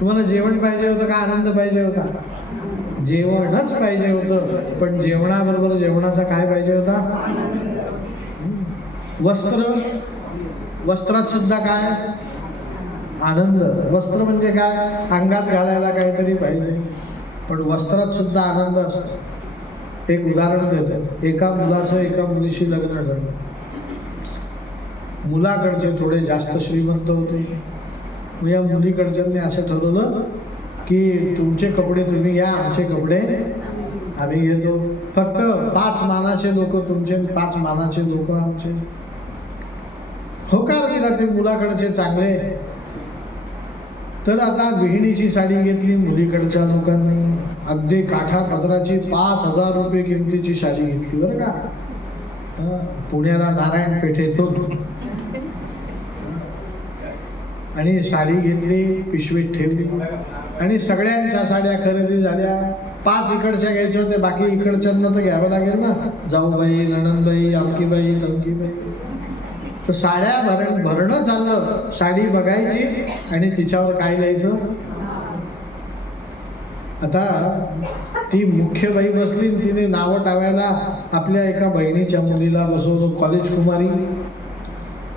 तुम्हाला जेवण पाहिजे होतं का आनंद पाहिजे होता? जेवणच पाहिजे होतं, पण जेवणाबरोबर जेवणाचा काय पाहिजे होता? वस्त्र. वस्त्रात सुद्धा काय? आनंद. वस्त्र म्हणजे काय? अंगात घालायला काहीतरी पाहिजे, पण वस्त्रात सुद्धा आनंद असतो. एक उदाहरण देतो. एका मुलाचं एका मुलीशी लग्न झालं. मुलाकडचे थोडे जास्त श्रीमंत होते. मग या मुलीकडच्यांनी असं ठरवलं की तुमचे कपडे तुम्ही घ्या, आमचे कपडे आम्ही घेतो. फक्त 5 मानाचे लोक तुमचे, 5 मानाचे लोक आमचे. होकार दिला ते मुलाकडचे चांगले. तर आता विहिणीची साडी घेतली मुलीकडच्या लोकांनी. अगदी काठा पदराची 5,000 रुपये किमतीची साडी घेतली बरं का. पुण्याला नारायण पेठेतून. आणि साडी घेतली, पिशवीत ठेवली आणि सगळ्यांच्या साड्या खरेदी झाल्या. 5 इकडच्या घ्यायच्या होत्या, बाकी इकडच्यांना तर घ्यावं लागेल ना. जाऊबाई, नणंदबाई, अमकीबाई, तमकीबाई. तर साड्या भरणं चाललं. साडी बघायची आणि तिच्यावर काय लिहायचं. आता ती मुख्य बाई बसली, तिने नावं टावायला आपल्या एका बहिणीच्या मुलीला बसवलं, कॉलेज कुमारी.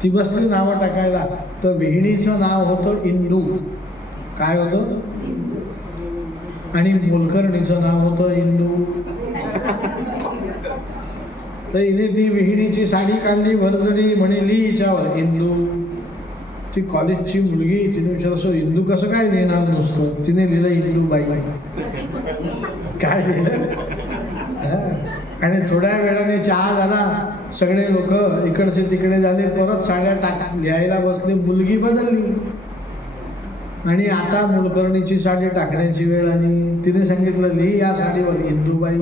ती बसली नावं टाकायला. तर विहिणीचं नाव होतं इंदू. काय होतं? आणि मोलकर्णीचं नाव होतं इंदू. तर हिने ती विहिणीची साडी काढली, भरजरी, म्हणे ली हिच्यावर इंदू. ती कॉलेजची मुलगी, तिने विचारलं असं इंदू कसं काय लिहिणार नसतं. तिने लिहिलं इंदूबाई. काय लिहिलं. आणि थोड्या वेळाने चहा झाला, सगळे लोक इकडचे तिकडे झाले, परत साड्या लिहायला बसले. मुलगी बदलली आणि आता मोलकर्णीची साडी टाकण्याची वेळ आली. तिने सांगितलं लिही या साडीवर इंदूबाई.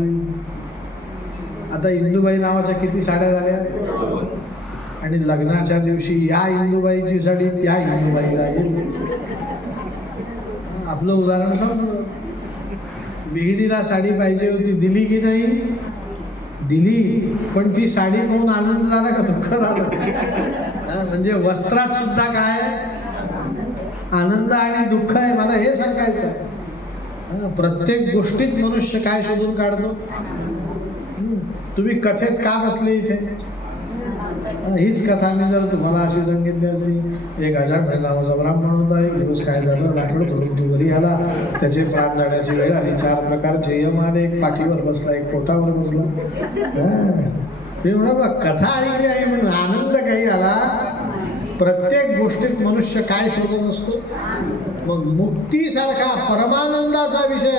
आता इंदूबाई नावाच्या किती साड्या झाल्या. आणि लग्नाच्या दिवशी या इंदूबाईची साडी त्या इंदूबाईला गेली. आपलं उदाहरण समजलं. विहिणीला साडी पाहिजे होती, दिली की नाही? दिली, पण ती साडी पाहून आनंद झाला का दुःख झालं? म्हणजे वस्त्रात सुद्धा काय आनंद आणि दुःख आहे. मला हे सांगायचं. प्रत्येक गोष्टीत मनुष्य काय शोधून काढतो. तुम्ही कथेत का बसले इथे? हीच कथा मी जर तुम्हाला अशी सांगितली असती. एक अजाब नावाचा ब्राह्मण होता. एक दिवस काय झालं, लाकूड धरून तो घरी आला. त्याचे प्राण जाण्याची वेळ आली. 4 प्रकारचे यम आले. एक पाठीवर बसला, एक पोटावर बसला. ते म्हणा कथा ऐकली आहे म्हणून आनंद काही आला. प्रत्येक गोष्टीत मनुष्य काय शोधत असतो. मग मुक्तीसारखा परमानंदाचा विषय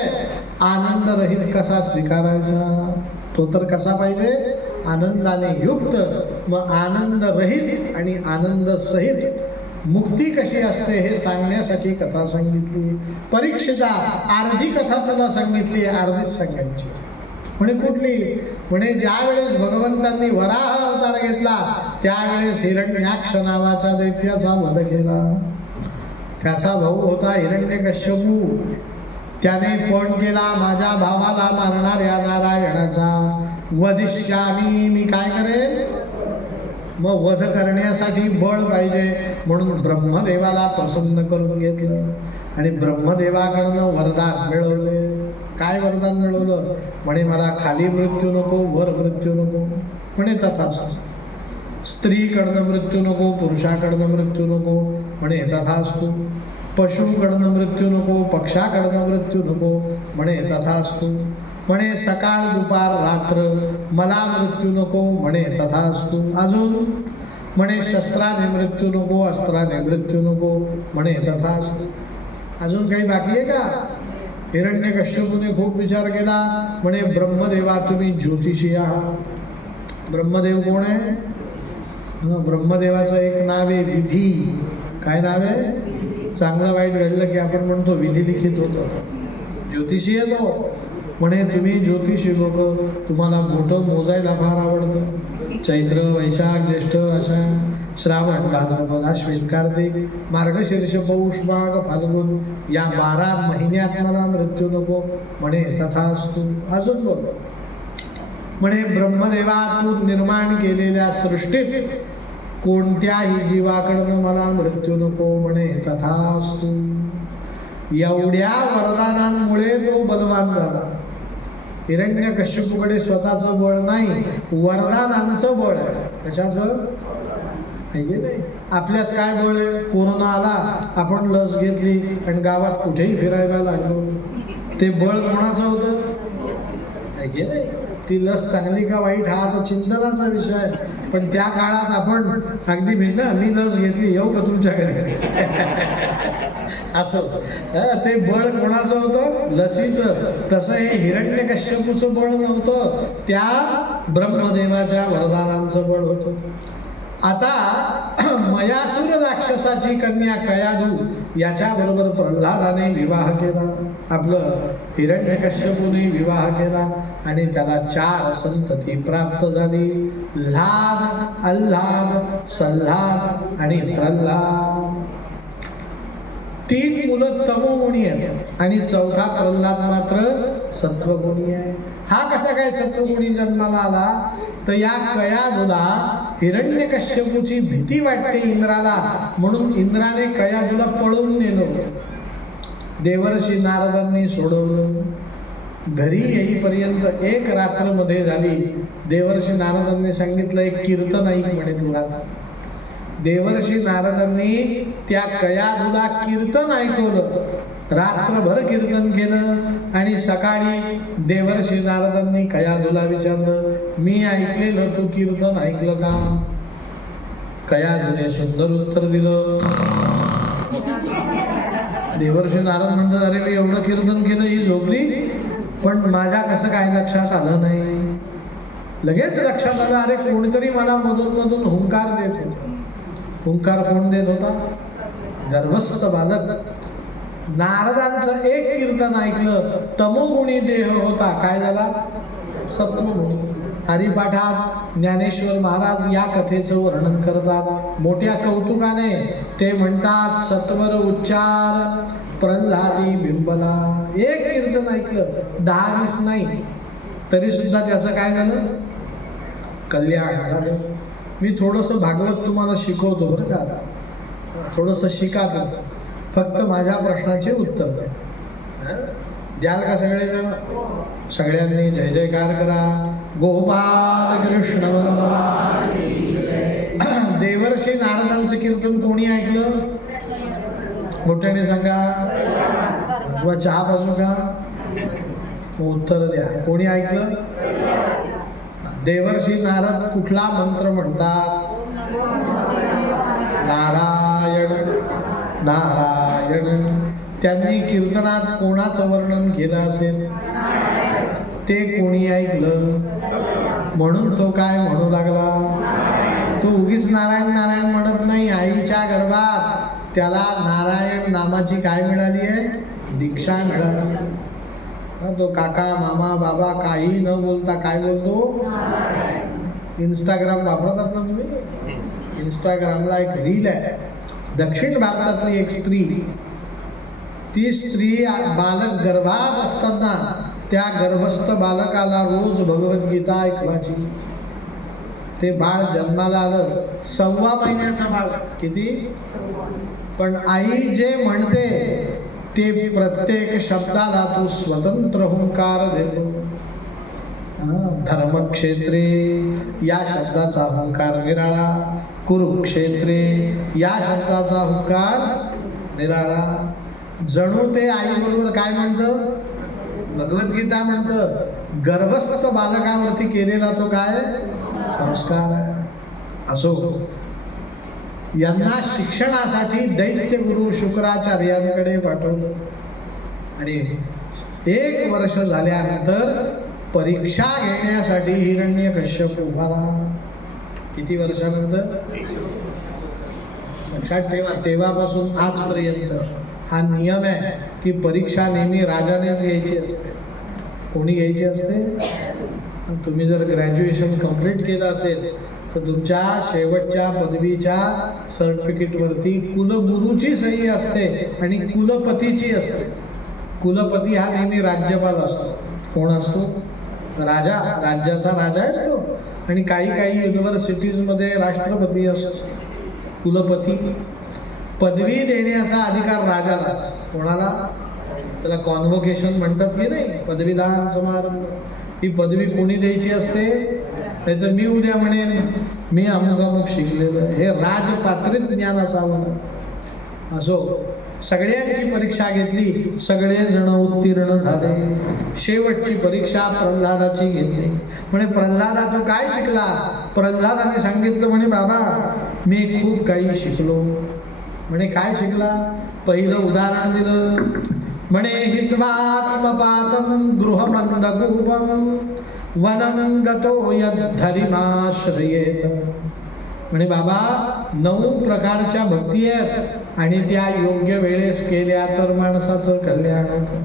आनंद रहित कसा स्वीकारायचा. तो तर कसा पाहिजे, आनंदाने युक्त. मग आनंद रहित आणि आनंद सहित मुक्ती कशी असते हे सांगण्यासाठी कथा सांगितली. परीक्षेचा अर्धी कथा तुला सांगितली, अर्धीच सांगायची. म्हणे कुठली? म्हणे ज्या वेळेस भगवंतांनी वराह अवतार घेतला त्यावेळेस हिरण्याक्ष नावाचा दैत्याचा वध केला. त्याचा भाऊ होता हिरण्यकश्यपू. त्याने फोन केला माझ्या भावाला मारणाऱ्या नारायणाचा. वधिष्यामी, मी काय करेन. मग वध करण्यासाठी बळ पाहिजे म्हणून ब्रह्मदेवाला प्रसन्न करून घेतलं आणि ब्रह्मदेवाकडनं वरदान मिळवले. काय वरदान मिळवलं? म्हणे मला खाली मृत्यू नको, वर मृत्यू नको. म्हणे तथास्तु. स्त्रीकडनं मृत्यू नको, पुरुषाकडनं मृत्यू नको. म्हणे तथास्तु. पशुकडनं मृत्यू नको, पक्षाकडनं मृत्यू नको. म्हणे तथास्तु. म्हणे सकाळ दुपार रात्र मला मृत्यू नको. म्हणे तथास्तु. अजून म्हणे शस्त्राने मृत्यू नको, अस्त्राने मृत्यू नको. म्हणे तथास्तु. अजून काही बाकी आहे का? हिरण्यकश्यपूने खूप विचार केला. म्हणे ब्रह्मदेवा तुम्ही ज्योतिषी आहात. ब्रह्मदेव कोण आहे? ब्रह्मदेवाचं एक नाव आहे विधी. काय नाव आहे? चांगलं वाईट घडलं की आपण म्हणतो विधी लिखित होतं. ज्योतिषी आहे तो. म्हणे तुम्ही ज्योतिषी लोक, तुम्हाला मोठं मोजायला फार आवडतं. चैत्र वैशाख ज्येष्ठ आषाढ श्रावण भाद्रपद अश्विन कार्तिक मार्गशीर्ष पौष माघ फाल्गुन या 12 महिन्यात मला मृत्यू नको. म्हणे तथास्तु. अजून बोल. म्हणे ब्रह्मदेवा तू निर्माण केलेल्या सृष्टीत कोणत्याही जीवाकडनं मला मृत्यू नको. म्हणे तथास्तु. एवढ्या वरदानांमुळे तो बलवान झाला. हिरण्यकश्यपूकडे स्वतःचं बळ नाही, वरदानांचं बळ आहे. कशाचं? नाही, आपल्यात काय बळ आहे? कोरोना आला, आपण लस घेतली आणि गावात कुठेही फिरायला लागलो. ते बळ कोणाचं होतं? नाही, ती लस चांगली का वाईट हा आता चिंतनाचा विषय आहे. पण त्या काळात आपण अगदी भिन्न, मी लस घेतली, येऊ का तुमच्या घरी असं. ते बळ कोणाचं होतं? लसीचं. तसं हे हिरण्यकश्यपूचं बळ नव्हतं, त्या ब्रह्मदेवाच्या वरदानांचं बळ होतं. आता मयासुर राक्षसाची कन्या कयाधू याच्याबरोबर प्रल्हादाने विवाह केला. आपलं हिरण्यकश्यपूने विवाह केला आणि त्याला 4 संतती प्राप्त झाली. ल्हाद, अल्हाद, सल्हाद आणि प्रल्हाद. 3 मुलं तमोगुणी आहेत आणि 4था प्रल्हाद मात्र सत्वगुणी आहे. हा कसा काय सत्वगुणी जन्माला आला? तर या कयाधूला हिरण्यकश्यपूची भीती वाटते इंद्राला, म्हणून इंद्राने कयाधूला पळवून नेलं. देवर्षी नारदांनी सोडवलं. घरी येईपर्यंत 1 रात्र मध्ये झाली. देवर्षी नारदांनी सांगितलं, एक कीर्तन ऐक म्हणे तू रात्र. देवर्षी नारदांनी त्या कयाधूला कीर्तन ऐकवलं. रात्रभर कीर्तन केलं आणि सकाळी देवर्षी नारदांनी कयाधूला विचारलं, मी ऐकलेलं तू कीर्तन ऐकलं का? कयाधूने सुंदर उत्तर दिलं. देवर्षी नारद म्हणतात, अरे मी एवढं कीर्तन केलं, ही झोपली, पण माझ्या कसं काय लक्षात आलं नाही? लगेच लक्षात आलं, अरे कोणीतरी मला मधून मधून हुंकार देत होता. हुंकार कोण देत होता? गर्भस्थ बालक. नारदांचं एक कीर्तन ऐकलं, तमोगुणी देह होता, काय झाला? सत्वगुणी. हरिपाठात ज्ञानेश्वर महाराज या कथेचं वर्णन करतात मोठ्या कौतुकाने. ते म्हणतात, सत्वर उच्चार प्रल्हादी बिंबला. एक कीर्तन ऐकलं, 10-20 नाही, तरी सुद्धा त्याचं काय झालं? कल्याण झालं. मी थोडंसं भागवत तुम्हाला शिकवतो बरं का. आता थोडंसं शिका तुम्ही, फक्त माझ्या प्रश्नाचे उत्तर द्याल का सगळेजण? सगळ्यांनी जय जयकार करा. गोपाल कृष्ण. देवर्षी नारदांचं कीर्तन कोणी ऐकलं? मोठ्याने सांगा. किंवा चहा पाजू का? उत्तर द्या. कोणी ऐकलं? देवर्षी नारद कुठला मंत्र म्हणतात? नारायण नारायण. त्यांनी कीर्तनात कोणाचं वर्णन केलं असेल? ते कोणी ऐकलं, म्हणून तो काय म्हणू लागला? तो उगीच नारायण नारायण म्हणत नाही. आईच्या गर्भात त्याला नारायण नामाची काय मिळाली आहे? दीक्षा मिळाली. तो काका मामा बाबा काही न बोलता काय बोलतो? इंस्टाग्राम वापरतात ना तुम्ही? इंस्टाग्रामला एक रील आहे. दक्षिण भारतातली एक स्त्री, ती स्त्री बालक गर्भात असताना त्या गर्भस्थ बालकाला रोज भगवद्गीता ऐकवायची. ते बाळ जन्माला आलं, 1.25 महिन्याचं बाळ. किती? पण आई जे म्हणते ते प्रत्येक शब्दाला तो स्वतंत्र हुंकार देतो. धर्मक्षेत्रे या शब्दाचा हुंकार निराळा, कुरुक्षेत्रे या शब्दाचा हुंकार निराळा. जणू ते आई बरोबर काय म्हणतं? भगवद्गीता म्हणतं. गर्भस्थ बालकावरती केलेला तो काय संस्कार आहे. असो, यांना शिक्षणासाठी दैत्य गुरु शुक्राचार्यांकडे पाठवलं आणि 1 वर्ष झाल्यानंतर परीक्षा घेण्यासाठी हिरण्यकश्यप उभा राहा. किती वर्षानंतर? लक्षात ठेवा, तेव्हापासून आजपर्यंत हा नियम आहे की परीक्षा नेहमी राजानेच घ्यायची असते. कोणी घ्यायची असते? तुम्ही जर ग्रॅज्युएशन कंप्लीट केलं असेल तर तुमच्या शेवटच्या पदवीच्या सर्टिफिकेटवरती कुलगुरूची सही असते आणि कुलपतीची असते. कुलपती हा नेहमी राज्यपाल असतो. कोण असतो? राजा. राज्याचा राजा आहे तो. आणि काही युनिव्हर्सिटीजमध्ये राष्ट्रपती असतो. कुलपती. पदवी देण्याचा अधिकार राजालाच. कोणाला? त्याला कॉन्व्होकेशन म्हणतात की नाही, पदवीदान समारंभ. ही पदवी कोणी द्यायची असते? नाही तर मी उद्या म्हणेन मी अमुक अमुक शिकलेलं. हे राजपात्रित ज्ञान असावं लागतं. असो, सगळ्यांची परीक्षा घेतली, सगळेजण उत्तीर्ण झाले. शेवटची परीक्षा प्रल्हादाची घेतली. म्हणे प्रल्हादा तू काय शिकला? प्रल्हादाने सांगितलं म्हणे बाबा मी खूप काही शिकलो. म्हणे काय शिकला? पहिलं उदाहरण दिलं. म्हणे हित्वात्मपातं गृहमंदकूपं वनं गतो यद्धरिमाश्रयेत. म्हणे बाबा 9 प्रकारच्या भक्ती आहेत आणि त्या योग्य वेळेस केल्या तर माणसाचं कल्याण होतं.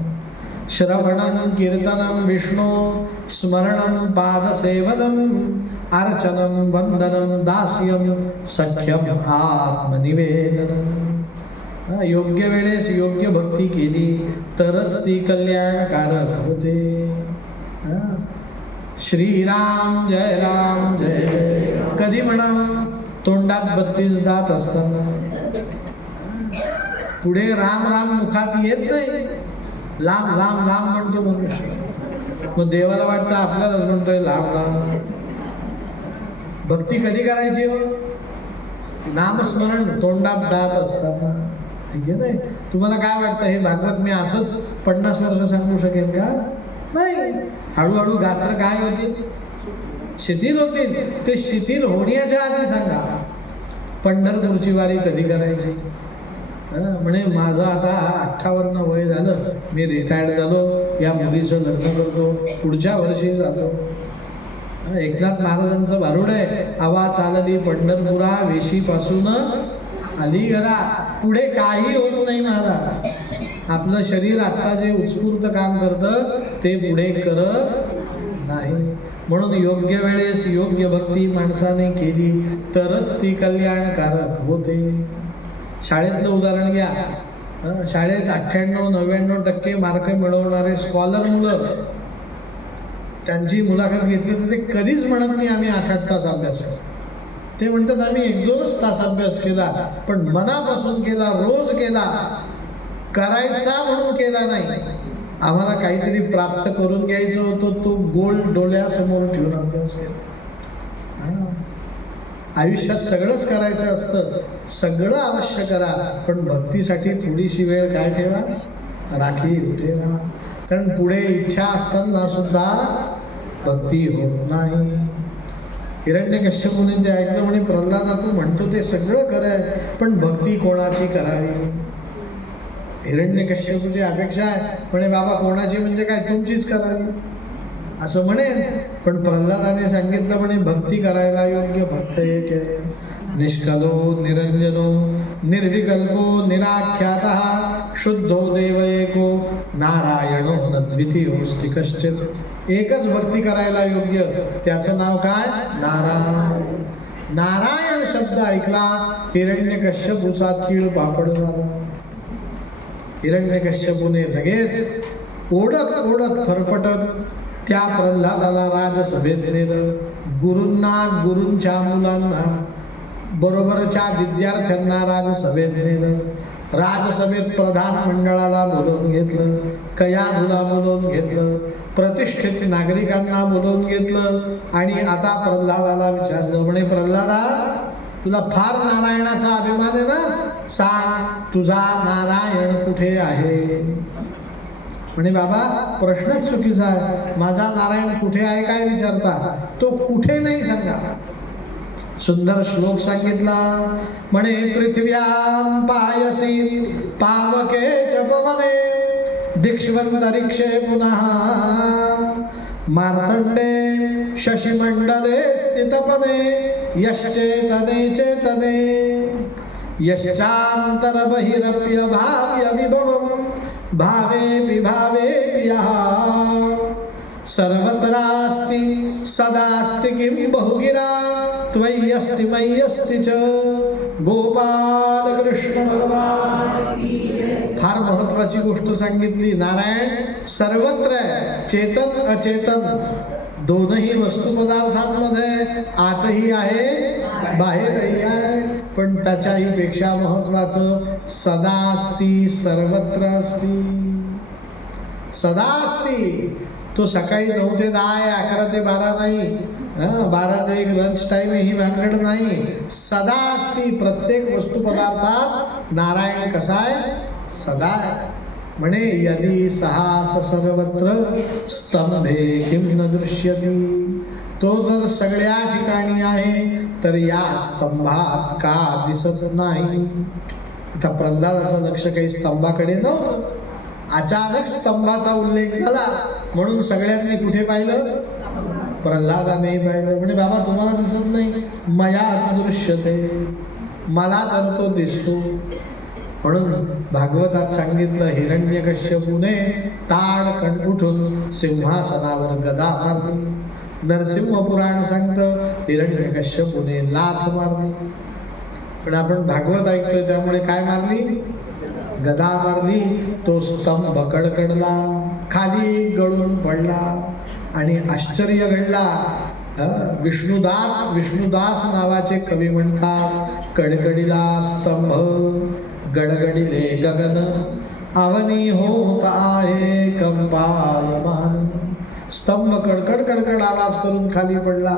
श्रवणं कीर्तनं विष्णू स्मरणं पादसेवनं अर्चनं वंदनं दास्यं सख्यं आत्मनिवेदनं. योग्य वेळेस योग्य भक्ती केली तरच ती कल्याणकारक होते. श्रीराम जय राम जय जय कधी म्हणा? तोंडात 32 दात असताना. पुढे राम राम मुखात येत नाही, लांब लांब लांब म्हणतो मनुष्य. मग देवाला वाटतं आपल्यालाच म्हणतोय लांब लांब. भक्ती कधी करायची हो? नामस्मरण तोंडात दात असताना. नाही, तुम्हाला काय वाटतं हे भागवत मी असंच 50 वर्ष सांगू शकेन का? नाही. हळूहळू गात्र काय होतील? शिथिल होतील. ते शिथिल होण्याच्या आधी सांगा पंढरपूरची वारी कधी करायची. म्हणे माझं आता 58 वय झालं, मी रिटायर्ड झालो, या मुलीचं लग्न करतो, पुढच्या वर्षी जातो. एकनाथ महाराजांचं भारुड आहे, आवा चालली पंढरपुरा वेशीपासून आली घरा. पुढे काही होत नाही महाराज. आपलं शरीर आता जे उत्स्फूर्त काम करतं ते पुढे करत नाही. म्हणून योग्य वेळेस योग्य भक्ती माणसाने केली तरच ती कल्याणकारक होते. शाळेतलं उदाहरण घ्या. शाळेत 98-99% मार्क मिळवणारे स्कॉलर मुलं, त्यांची मुलाखत घेतली तर ते कधीच म्हणत नाही आम्ही 8-8 तास अभ्यास केला. ते म्हणतात आम्ही 1-2च तास अभ्यास केला, पण मनापासून केला, रोज केला, करायचा म्हणून केला नाही. आम्हाला काहीतरी प्राप्त करून घ्यायचं होतं, तो गोल डोळ्यासमोर ठेवून अभ्यास केला. आयुष्यात सगळंच करायचं असतं, सगळं अवश्य करा, पण भक्तीसाठी थोडीशी वेळ काय ठेवा? राखीव ठेवा. कारण पुढे इच्छा असताना सुद्धा भक्ती होत नाही. हिरण्यकश्यपूने ते ऐकलं. म्हणे प्रल्हादा तू म्हणतो ते सगळं कराय, पण भक्ती कोणाची करावी? हिरण्यकश्यपूची अपेक्षा आहे म्हणे बाबा कोणाची म्हणजे काय? तुमचीच करावी असं म्हणे. पण प्रल्हादाने सांगितलं म्हणे भक्ती करायला योग्य भक्त एक आहे. निष्कलो निरंजनो निर्विकल्पो निराख्यातः शुद्धो देव एको नारायणो न द्वितीयोऽस्ति कश्चित्. एकच भक्ती करायला योग्य, त्याचं नाव काय? नारायण. नारायण शब्द ऐकला हिरण्यकश्यपूचा तीळ पापड झाला. हिरण्यकश्यपूने लगेच ओढत ओढत फरफटत त्या प्रल्हादाला राजसभेत नेलं. गुरूंच्या मुलांना, बरोबरच्या विद्यार्थ्यांना राजसभेत नेलं. राजसभेत प्रधान मंडळाला बोलवून घेतलं, कयाधूला बोलवून घेतलं, प्रतिष्ठित नागरिकांना बोलवून घेतलं आणि आता प्रल्हादाला विचारलं. म्हणे प्रल्हादा तुला फार नारायणाचा अभिमान आहे ना, सांग तुझा नारायण कुठे आहे? म्हणे बाबा प्रश्नच चुकीचा आहे. माझा नारायण कुठे आहे काय विचारता? तो कुठे नाही सांगा. सुंदर श्लोक सांगितला. म्हणे पृथिव्यां पायसी पावके च पवने दिक्ष्वंतरिक्षे पुनः मार्तंडे शशिमंडले स्थितपदे यश्चेतने चेतने यश्चान्तर्बहिरप्य भाव्य विभवं भावेऽपि भावेऽपि यः सर्वत्रास्ति सदास्ति किं बहुगिरा त्वय्यस्ति मय्यस्ति च. गोपाल कृष्ण भगवान. फार महत्वाची गोष्ट सांगितली. नारायण सर्वत्र आहे, चेतन अचेतन दोनही वस्तू पदार्थांमध्ये, आतही आहे बाहेरही आहे. पण त्याच्याही पेक्षा महत्वाचं सदा असती, सर्वत्र असती. सदा असती. तो सकाळी 9 ते 10 आहे, 11 ते 12 नाही, 12 ते 1 लंच टाईम ही भानगड नाही. सदा असती. प्रत्येक वस्तू पदार्थात नारायण कसा आहे? सदा आहे. म्हणे यदि सहास सर्वत्र स्तंभे किम न दृश्यती. तो जर सगळ्या ठिकाणी आहे तर या स्तंभात का दिसत नाही? आता प्रल्हादाचं लक्ष काही स्तंभाकडे नव्हतं. अचानक स्तंभाचा उल्लेख झाला म्हणून सगळ्यांनी कुठे पाहिलं? प्रल्हादाने पाहिलं. म्हणजे बाबा तुम्हाला दिसत नाही? मया दृश्यते, मला तर तो दिसतो. म्हणून भागवतात सांगितलं हिरण्यकश्यपूने ताडकन उठून सिंहासनावर गदा मारली. नरसिंह पुराण सांगतं हिरण्यकश्यपूने लाथ मारली. पण आपण भागवत ऐकतोय त्यामुळे काय मारली? गदा मारली. तो स्तंभ कडकडला, खाली गळून पडला आणि आश्चर्य घडला. विष्णुदास नावाचे कवी म्हणतात कडकडीला स्तंभ गडगडिले गगन अवनी होत आहे कंपायमान. स्तंभ कडकड कडकड आवाज करून खाली पडला.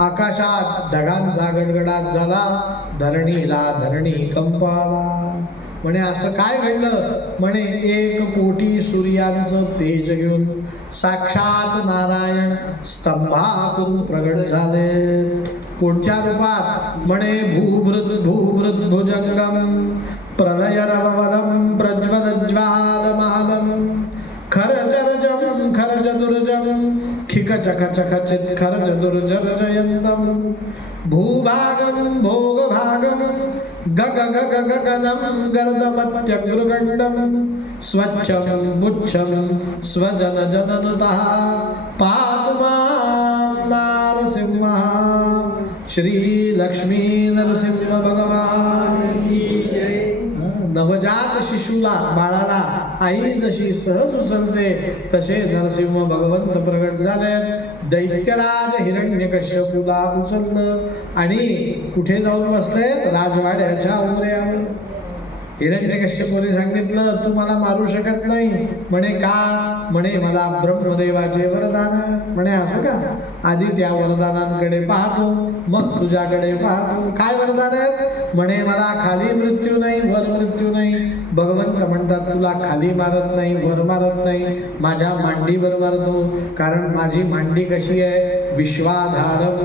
आकाशात ढगांचा गडगडाट झाला. धरणी कंपाला. म्हणे असं काय घडलं? म्हणे 1 कोटी सूर्यांचं तेज घेऊन साक्षात नारायण स्तंभातून प्रगट झाले. कोणत्या रूपात? म्हणे भूभृत भुजंगम प्रलयरवलम प्रज्वलज्वालमालम खरजरजम खरजदुर्जम खिकचखचखचित खरजदुर्जरजयन्तम भूभागम भोगभागम गगगगगगनम गर्दमत्यग्रगण्डम स्वच्छं बुच्छं स्वजनजननुतः पातु मां नारसिंहः. श्री लक्ष्मी नरसिंह भगवान की जय. नवजात शिशूला, बाळाला आई जशी सहज उचलते तसे नरसिंह भगवंत प्रगट झाले. दैत्यराज हिरण्यकश्यपूला उचललं आणि कुठे जाऊन बसले? राजवाड्याच्या उमऱ्यावर. हिरण्यकश्यपूने सांगितलं तू मला मारू शकत नाही. म्हणे का? म्हणे मला ब्रह्मदेवाचे वरदान. म्हणे असं का? आधी त्या वरदानांकडे पाहतो मग तुझ्याकडे पाहतो. काय वरदान आहेत? म्हणे मला खाली मृत्यू नाही, वर मृत्यू नाही. भगवंत म्हणतात तुला खाली मारत नाही, वर मारत नाही, माझ्या मांडीवर मारतो. कारण माझी मांडी कशी आहे? विश्वाधारम.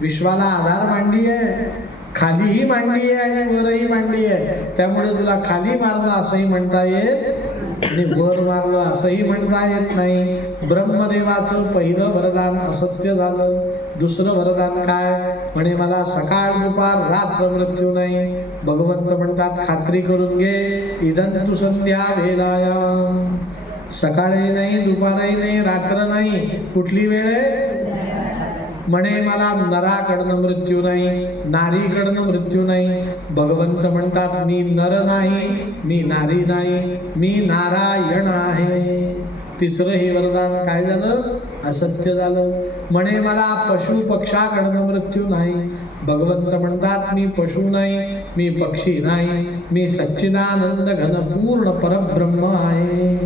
विश्वाला आधार मांडी आहे. खालीही मांडी आहे आणि वरही मांडी आहे. त्यामुळे तुला खाली मारलं असंही म्हणता येत आणि वर मारलं असंही म्हणता येत नाही. ब्रह्मदेवाचं पहिलं वरदान असत्य झालं. दुसरं वरदान काय? म्हणे मला सकाळ दुपार रात्र मृत्यू नाही. भगवंत म्हणतात खात्री करून घे. इदंतु संध्या भेदाया. सकाळी नाही, दुपारही नाही, रात्र नाही. कुठली वेळ आहे? म्हणे मला नराकडनं मृत्यू नाही, नारीकडनं मृत्यू नाही. भगवंत म्हणतात मी नर नाही, मी नारी नाही, मी नारायण आहे. तिसरं हे वरदान काय झालं? असत्य झालं. म्हणे मला पशु पक्षाकडनं मृत्यू नाही. भगवंत म्हणतात मी पशु नाही, मी पक्षी नाही, मी सच्चिदानंद घन पूर्ण परब्रह्म आहे.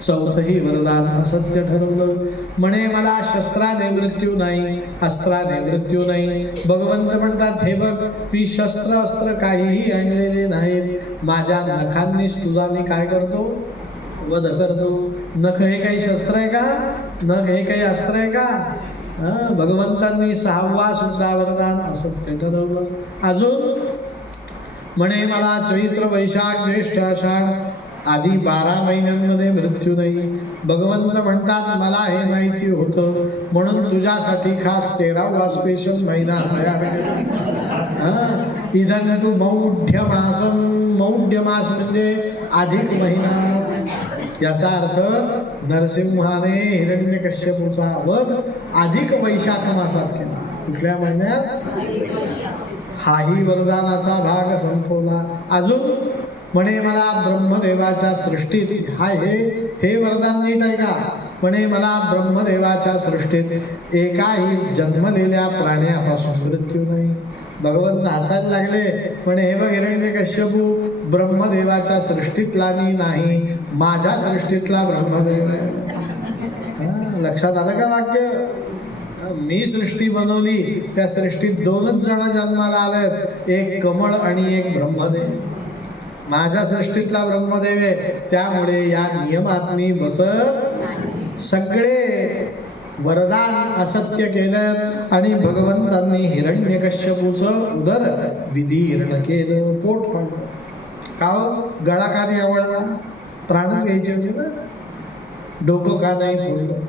चौथंही वरदान असत्य ठरवलं. म्हणे मला शस्त्राने मृत्यू नाही, अस्त्राने मृत्यू नाही. भगवंत म्हणतात हे बघ मी शस्त्र अस्त्र काहीही आणलेले नाहीत. माझ्या नखांनीच तुझा मी काय करतो? वध करतो. नख हे काही शस्त्र आहे का? नख हे काही अस्त्र आहे का? भगवंतांनी 6वा सुद्धा वरदान असत्य ठरवलं. अजून म्हणे मला चैत्र वैशाख ज्येष्ठ आषाढ आधी 12 महिन्यांमध्ये मृत्यू नाही. भगवंत म्हणतात मला हे माहिती होतं म्हणून तुझ्यासाठी खास 13वा स्पेशल महिना तयार केला. इदंतु मौढ्य मासम. मौढ्य मास म्हणजे अधिक महिना. याचा अर्थ नरसिंहाने हिरण्यकश्यपूचा वध अधिक वैशाख मासात केला. कुठल्या महिन्यात? हाही वरदानाचा भाग संपवला. अजून म्हणे मला ब्रह्मदेवाच्या सृष्टीत हे वरदान नीट आहे का? म्हणे मला ब्रह्मदेवाच्या सृष्टीत एकाही जन्मलेल्या प्राण्यापासून मृत्यू नाही. भगवंत हसायला लागले, म्हणे हे बघ हिरण्यकश्यपू, ब्रह्मदेवाच्या सृष्टीतला मी नाही, माझ्या सृष्टीतला ब्रह्मदेव आहे. लक्षात आलं का वाक्य? मी सृष्टी बनवली, त्या सृष्टीत 2च जण जन्माला आलेत, एक कमळ आणि एक ब्रह्मदेव. माझ्या सृष्टीतला ब्रह्मदेव आहे, त्यामुळे या नियमात मी बसत. सगळे वरदान असत्य केलं आणि भगवंतांनी हिरण्यकश्यपूचं उदर विदीर्ण केलं, पोट फाडलं. का हो? गळा का नाही आवडला? प्राणच घ्यायचे होते ना. डोकं का नाही फोडलं?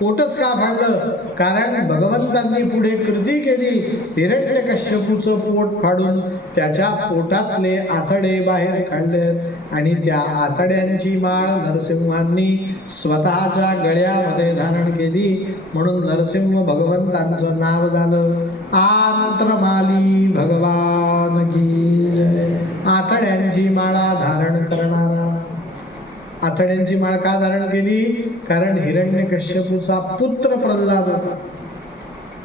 पोटच का फाडलं? कारण भगवंतांनी पुढे कृती केली. हिरण्यकश्यपूचं पोट फाडून त्याच्या पोटातले आतडे बाहेर काढले आणि त्या आतड्यांची माळ नरसिंहांनी स्वतःच्या गळ्यामध्ये धारण केली. म्हणून नरसिंह भगवंतांचं नाव झालं आंत्रमाली भगवान की जय. आतड्यांची माळा धारण करणारा. आतड्यांची माळ का धारण केली? कारण हिरण्यकश्यपूचा पुत्र प्रल्हाद होता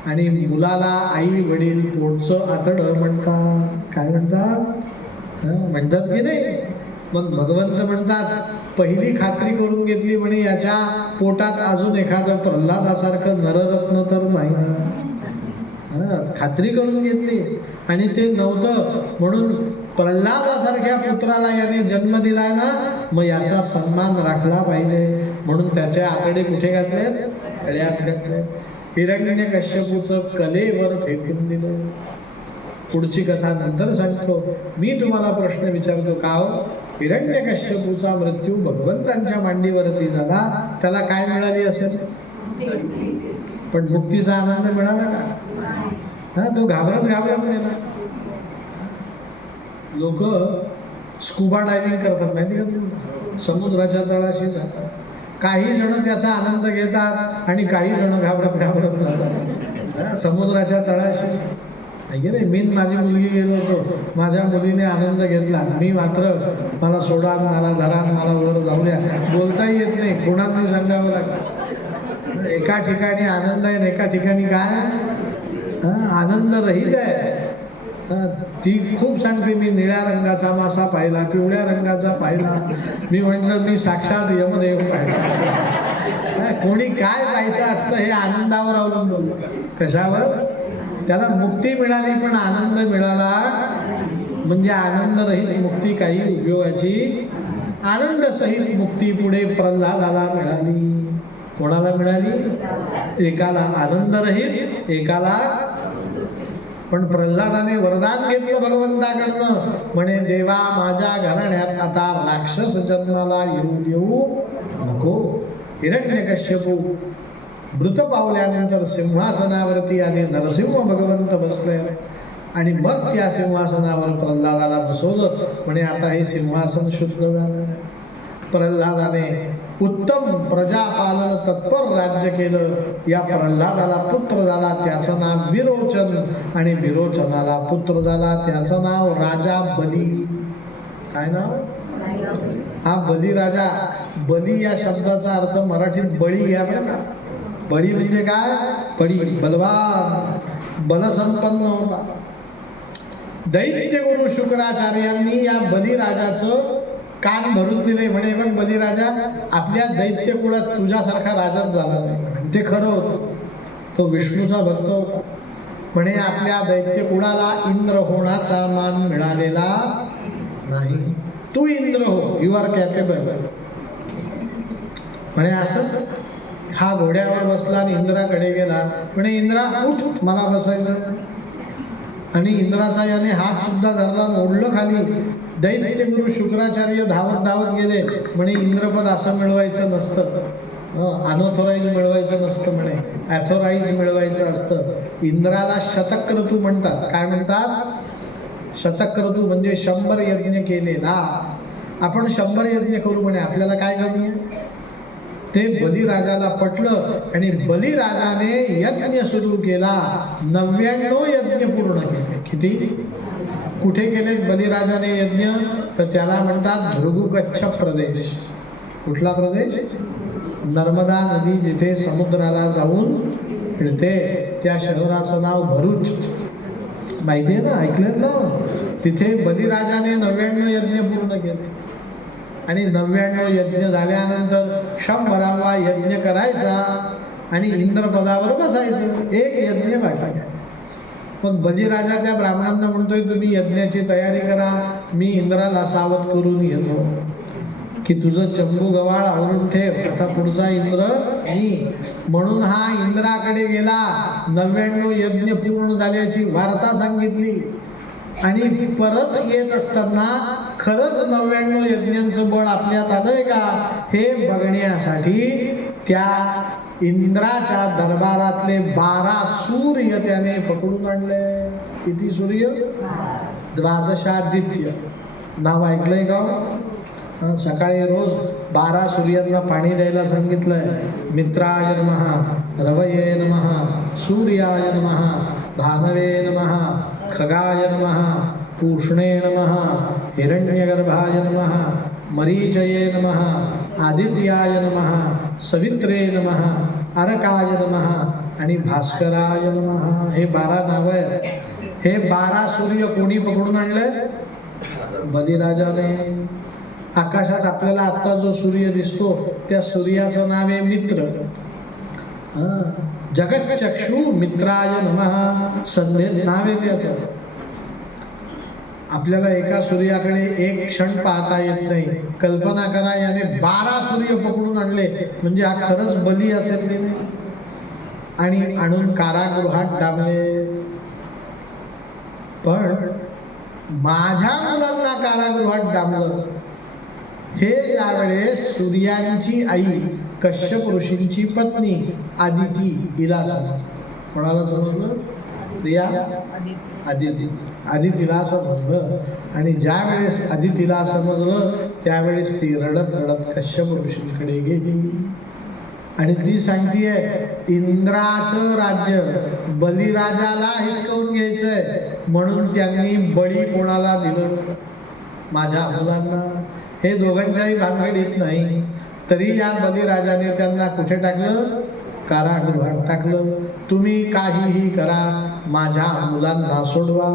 आणि मुलाला आई वडील पोटचं आतडं म्हणतात. काय म्हणतात? म्हणतात की नाही? मग भगवंत म्हणतात पहिली खात्री करून घेतली, म्हणे याच्या पोटात अजून एखादं प्रल्हादासारखं नररत्न तर नाही ना. खात्री करून घेतली आणि ते नव्हतं, म्हणून प्रल्हादासारख्या पुत्राला याने जन्म दिलाय ना, मग याचा सन्मान राखला पाहिजे. म्हणून त्याचे आतडे कुठे घातलेत? गळ्यात घातले. हिरण्यकश्यपूचं कलेवर फेकून दिलं. पुढची कथा नंतर सांगतो. मी तुम्हाला प्रश्न विचारतो, का हो? हिरण्यकश्यपूचा मृत्यू भगवंतांच्या मांडीवरती झाला, त्याला काय मिळाली असेल? पण मुक्तीचा आनंद मिळाला का? तो घाबरत घाबरत गेला. लोक स्कुबा डायव्हिंग करतात, माहिती का तुम्हाला? समुद्राच्या तळाशी जातात. काही जण त्याचा आनंद घेतात आणि काही जण घाबरत घाबरत जातात समुद्राच्या तळाशी. नाही, मी माझी मुलगी गेलो होतो, माझ्या मुलीने आनंद घेतला, मी मात्र मला सोडा, मला धरा, मला वर जाऊ द्या, बोलताही येत नाही, कोणालाही सांगावं लागतं. एका ठिकाणी आनंद आहे, एका ठिकाणी काय आनंद रहित आहे. ती खूप सांगते, मी निळ्या रंगाचा मासा पाहिला, पिवळ्या रंगाचा पाहिला. मी म्हटलं मी साक्षात यमदेव पाहिला. कोणी काय पाहायचं असतं हे आनंदावर अवलंबून. कशावर? त्याला मुक्ती मिळाली पण आनंद मिळाला म्हणजे आनंद रहित मुक्ती काही उपयोगाची. आनंद सहित मुक्ती पुढे प्रल्हादाला मिळाली. कोणाला मिळाली? एकाला आनंद रहित, एकाला. पण प्रल्हादाने वरदान घेतलं भगवंताकडनं, म्हणे देवा माझ्या घराण्यात आता राक्षस जन्माला येऊ देऊ नको. हिरण्यकश्यपू मृत पावल्यानंतर सिंहासनावरती आले, नरसिंह भगवंत बसले आणि मग त्या सिंहासनावर प्रल्हादाला बसवलं. म्हणे आता हे सिंहासन शुद्ध झालं. प्रल्हादाने उत्तम प्रजापालन तत्पर राज्य केलं. या प्रल्हादाला पुत्र झाला, त्याचं नाव विरोचन, आणि विरोचनाला पुत्र झाला, त्याचं नाव राजा बली. काय नाव? हा बली राजा. बली या शब्दाचा अर्थ मराठीत बळी घ्या बरं का. बळी म्हणजे काय? बळी, बलवान, बलसंपन्न होता. दैत्यगुरु शुक्राचार्यांनी या बलिराजाचं कान भरून दिले. म्हणे पण बलिराजा, आपल्या दैत्य कुळात तुझ्यासारखा राजाच झाला नाही. ते खरं होतं, तो विष्णूचा भक्त होता. म्हणे आपल्या दैत्य कुळाला इंद्र होण्याचा मान मिळालेला नाही. तू इंद्र हो, यू आर कॅपेबल. म्हणे असं. हा घोड्यावर बसला आणि इंद्राकडे गेला. म्हणे इंद्रा उठ, मला बसायचं. आणि इंद्राचा याने हात सुद्धा धरला, ओढलं खाली. दैत्यगुरु शुक्राचार्य धावत धावत गेले. म्हणे इंद्रपद असं मिळवायचं नसतं, अनऑथोराईज मिळवायचं नसतं, म्हणे ॲथोराईज मिळवायचं असतं. इंद्राला शतक्रतू म्हणतात. काय म्हणतात? शतक्रतू म्हणजे 100 यज्ञ केलेला. आपण 100 यज्ञ करू म्हणे, आपल्याला काय कमी आहे? ते बलिराजाला पटलं आणि बलिराजाने यज्ञ सुरू केला. 99 यज्ञ पूर्ण केले. किती? कुठे केले बलिराजाने यज्ञ? तर त्याला म्हणतात भृगुकच्छ प्रदेश. कुठला प्रदेश? नर्मदा नदी जिथे समुद्राला जाऊन मिळते, त्या शहराचं नाव भरूच. माहिती आहे ना, ऐकलेत ना. तिथे बलिराजाने 99 यज्ञ पूर्ण केले आणि 99 यज्ञ झाल्यानंतर 100वा यज्ञ करायचा आणि इंद्रपदावर बसायचं. एक यज्ञ बाकी आहे. मग बलिराजा त्या ब्राह्मणांना म्हणतोय, तुम्ही यज्ञाची तयारी करा, मी इंद्राला सावध करून येतो की तुझं चंबू गवाळ आवरून ठेव, आता पुढचा इंद्र मी. म्हणून हा इंद्राकडे गेला, 99 यज्ञ पूर्ण झाल्याची वार्ता सांगितली आणि परत येत असताना खरंच 99 यज्ञांचं बळ आपल्यात आलंय का हे बघण्यासाठी त्या इंद्राच्या दरबारातले 12 सूर्य त्याने पकडून आणले. किती सूर्य? 12 नाव ऐकलंय का? सकाळी रोज 12 सूर्यांना पाणी द्यायला सांगितलंय. मित्राय नमः, रवये नमः, सूर्याय नमः, भानवे नमः, खगाय नमः, पूष्णे नमः, हिरण्यगर्भाय नमः, मरीचये नमः, आदित्याय नमः, सवित्रे नमः, अर्काय नमः आणि भास्कराय नमः. हे 12 नावं आहेत. हे 12 सूर्य कोणी पकडून आणले? बलिराजाने. आकाशात आपल्याला आत्ता जो सूर्य दिसतो त्या सूर्याचं नाव आहे मित्र. जगच्चक्षु मित्राय नमः संधेत नाव आहे त्याचं. आपल्याला एका सूर्याकडे एक क्षण पाहता येत नाही. कल्पना करा, याने 12 सूर्य पकडून आणले म्हणजे हा खरंच बली असेल की नाही. आणि आणून कारागृहात डांबले. पण माझ्या मुलांना कारागृहात डांबलं हे ज्यावेळेस सूर्यांची आई कश्यप ऋषींची पत्नी आदिती हिला समजलं. कोणाला समजलं? प्रिया? आदितीला समजलं. आणि ज्या वेळेस आदितीला समजलं त्यावेळेस ती रडत रडत कश्यप ऋषींकडे गेली आणि ती सांगतीये, इंद्राचं राज्य बलिराजाला हिसकावून घ्यायचंय म्हणून त्यांनी बळी कोणाला दिलं? माझ्या मुलांना. हे दोघांच्याही भानगडीत नाही. तरी या बलिराजाने त्यांना कुठे टाकलं? कारागृहात टाकलं. तुम्ही काहीही करा, माझ्या मुलांना सोडवा.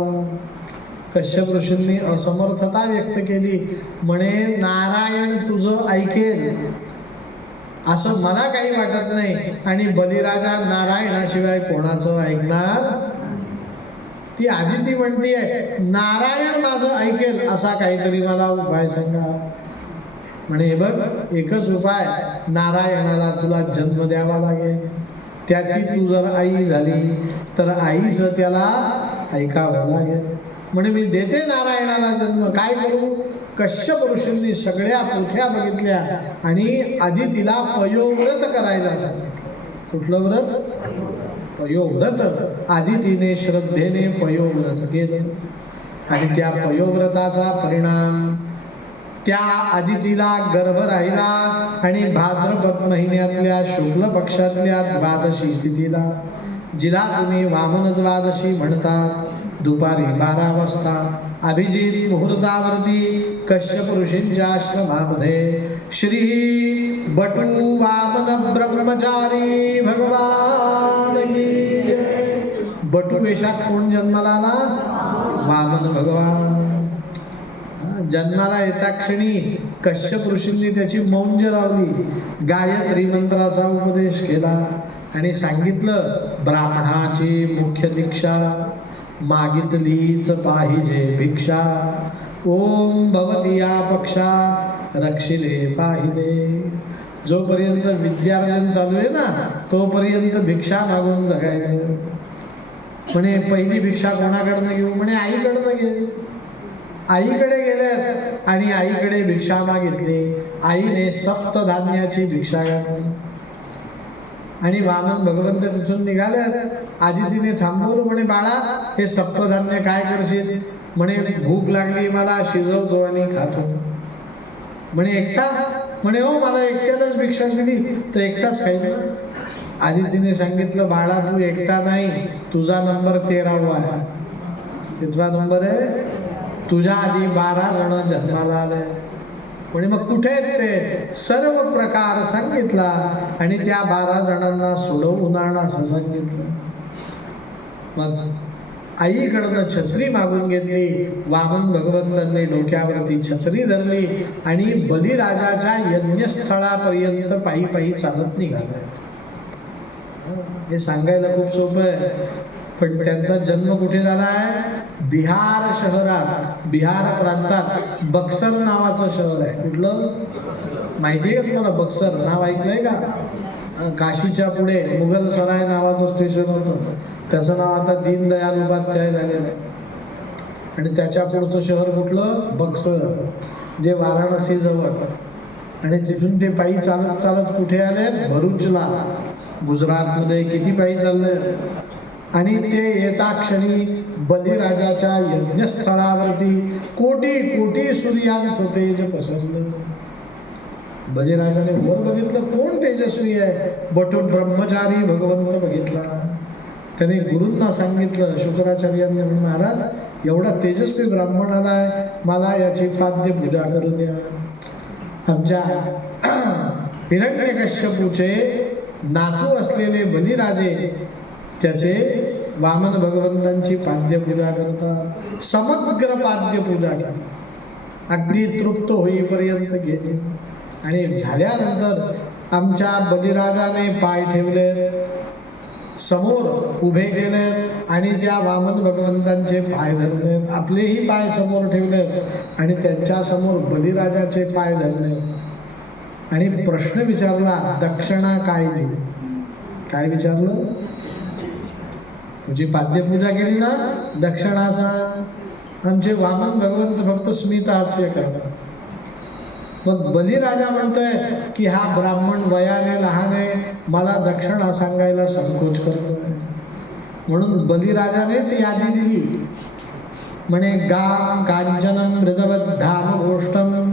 कश्यप ऋषींनी असमर्थता व्यक्त केली. म्हणे, नारायण तुझं ऐकेल असं मला काही वाटत नाही आणि बलिराजा नारायणाशिवाय कोणाचं ऐकणार? ती आदिती म्हणतीये, नारायण माझं ऐकेल असा काहीतरी मला उपाय सांगा. म्हणे, बघ, एकच उपाय, नारायणाला तुला जन्म द्यावा लागेल. त्याची तू जर आई झाली तर आईचं त्याला ऐकावं लागेल. म्हणे, मी देते नारायणाला जन्म, काय करू? कश्यप ऋषींनी सगळ्या पोथ्या बघितल्या आणि आदितीला पयोव्रत करायला सांगितलं. कुठलं व्रत? पयोव्रत. आदितीने श्रद्धेने पयोव्रत केलं आणि त्या पयोव्रताचा परिणाम त्या आदितीला गर्भ राहिला आणि भाद्रपद महिन्यातल्या शुक्ल पक्षातल्या द्वादशी तिथीला, जिला तुम्ही वामन द्वादशी म्हणतात, दुपारी 12 वाजता अभिजित मुहूर्तावरती कश्यप ऋषींच्या आश्रमामध्ये श्री बटू वामन ब्रह्मचारी भगवान की जय. बटू वेशात कोण जन्माला आला? वामन भगवान. जन्माला येता क्षणी कश्यप ऋषींनी त्याची मौंज लावली, गायत्री मंत्राचा उपदेश केला आणि सांगितलं, ब्राह्मणाची मुख्य दीक्षा, मागितलीच पाहिजे भिक्षा, ओम भवती या पक्षा रक्षिले पाहिले. जोपर्यंत विद्यार्जन चालू आहे ना तोपर्यंत भिक्षा मागून जगायचं. म्हणे, पहिली भिक्षा कोणाकडनं घेऊ? म्हणे, आईकडनं घे. आईकडे गेल्यात आणि आईकडे भिक्षा मागितली. आईने सप्तधान्याची भिक्षा घातली आणि वामन भगवंत तिथून निघाल्यात. आदितीने थांबवलं. म्हणे, बाळा, हे सप्तधान्य काय करशील? म्हणे, भूक लागली मला, शिजवतो आणि खातो. म्हणे, एकटा? म्हणे, हो, मला एकट्यालाच भिक्षा दिली तर एकटाच खायचं. आदितीने सांगितलं, बाळा, तू एकटा नाही, तुझा नंबर 13वा आहे. कितवा नंबर आहे? तुझ्या आधी 12 जण जन्माला आले. म्हणे, मग कुठे आहेत ते? सर्व प्रकार सांगितला आणि त्या 12 जणांना सोडवून आण असं सांगितलं. मग आईकडनं छत्री मागून घेतली. वामन भगवंतांनी डोक्यावरती छत्री धरली आणि बलिराजाच्या यज्ञस्थळापर्यंत पायी पायी चालत निघाले. हे सांगायला खूप सोपं आहे, पण त्यांचा जन्म कुठे झाला आहे? बिहार शहरात, बिहार प्रांतात बक्सर नावाचं शहर आहे. कुठलं माहिती आहे का तुम्हाला? बक्सर नाव ऐकलंय का? काशीच्या पुढे मुघल सराय नावाचं स्टेशन होतं, त्याचं नाव आता दीनदयाल उपाध्याय झालेलं आहे. आणि त्याच्या पुढचं शहर कुठलं? बक्सर, जे वाराणसी जवळ. आणि तिथून ते पायी चालत चालत कुठे आले? भरूचला, गुजरातमध्ये. किती पायी चालले? आणि ते येता क्षणी बलिराजाच्या यज्ञस्थळावरती कोटी कोटी सूर्यांचं तेज पसरलं. बलिराजाने वर बघितलं, कोण तेजस्वी आहे? बटू ब्रह्मचारी भगवंत बघितला. त्याने गुरूंना सांगितलं, शुक्राचार्यांनी, महाराज एवढा तेजस्वी ब्राह्मण आलाय, मला याची पाद्य पूजा करू द्या. आमच्या हिरण्यकश्यपूचे नातू असलेले बलिराजे त्याचे वामन भगवंतांची पाद्यपूजा करतात. समग्र पाद्यपूजा केली, अगदी तृप्त होईपर्यंत गेले. आणि झाल्यानंतर आमच्या बलिराजाने पाय ठेवले, समोर उभे केले आणि त्या वामन भगवंतांचे पाय धरले. आपलेही पाय समोर ठेवले आणि त्यांच्या समोर बलिराजाचे पाय धरले. आणि प्रश्न विचारला, दक्षिणा काय देऊ? काय विचारलं? तुझी पाद्यपूजा केली ना, दक्षिणाचा. आमचे वामन भगवंत फक्त स्मित हास्य करतात. मग बलिराजा म्हणतोय की हा ब्राह्मण वयाने लहान आहे, मला दक्षिणा सांगायला संकोच करतोय. म्हणून बलिराजानेच यादी दिली, म्हणे गाम कांचनम मृदवद्धाम गोष्टम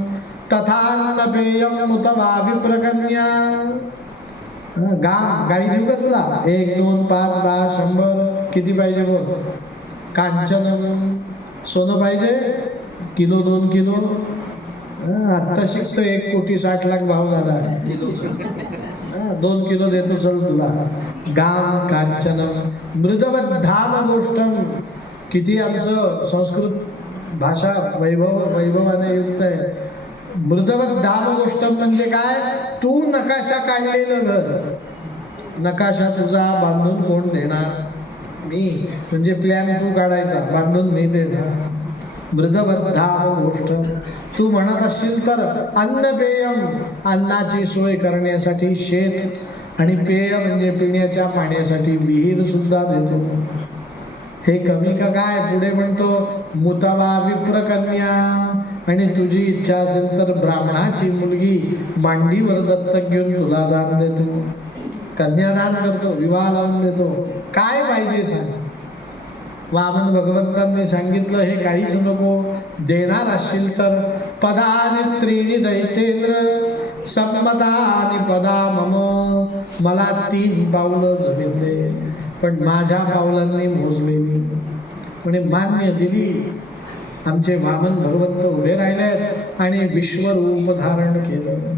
तथान्न पेयम मुतवा विप्रकन्या. गाई देऊ का तुला? 1, 2, 5, 10, 100 किती पाहिजे बोल? कांचनम सोनं पाहिजे, किलो 2 किलो. आत्ता शिकतो 1,60,00,000 भाव झाला आहे. 2 किलो देतो चल तुला. गाम कांचनम मृदवद्धाम गोष्टम. किती आमचं संस्कृत भाषा वैभवाने युक्त आहे. मृदवद्धाम गोष्टम म्हणजे काय? तू नकाशा काढलेलं घर, नकाशा तुझा बांधून कोण देणार? मी. म्हणजे प्लॅन तू काढायचा, बांधून मी देणार. मृदवद्धाम गोष्ट. तू म्हणत असशील तर अन्नपेयम, अन्नाची सोय करण्यासाठी शेत, आणि पेय म्हणजे पिण्याच्या पाण्यासाठी विहीर सुद्धा देतो. हे कमी का काय? पुढे म्हणतो मुतवा विप्रकन्या, आणि तुझी इच्छा असेल तर ब्राह्मणाची मुलगी मांडीवर दत्तक घेऊन तुला दान देतो, कन्यादान करतो, विवाह लावून देतो. काय पाहिजे सांग? वामन भगवंतांनी सांगितलं, हे काहीच नको, देणार असशील तर पदानि त्रीणि दैतेंद्र संमतानि पदा मम. मला 3 पावलं जमीन दे, पण माझ्या पावलांनी मोजलेली. म्हणे मान्य दिली. आमचे वामन भगवंत उभे राहिले आणि विश्वरूप धारण केलं.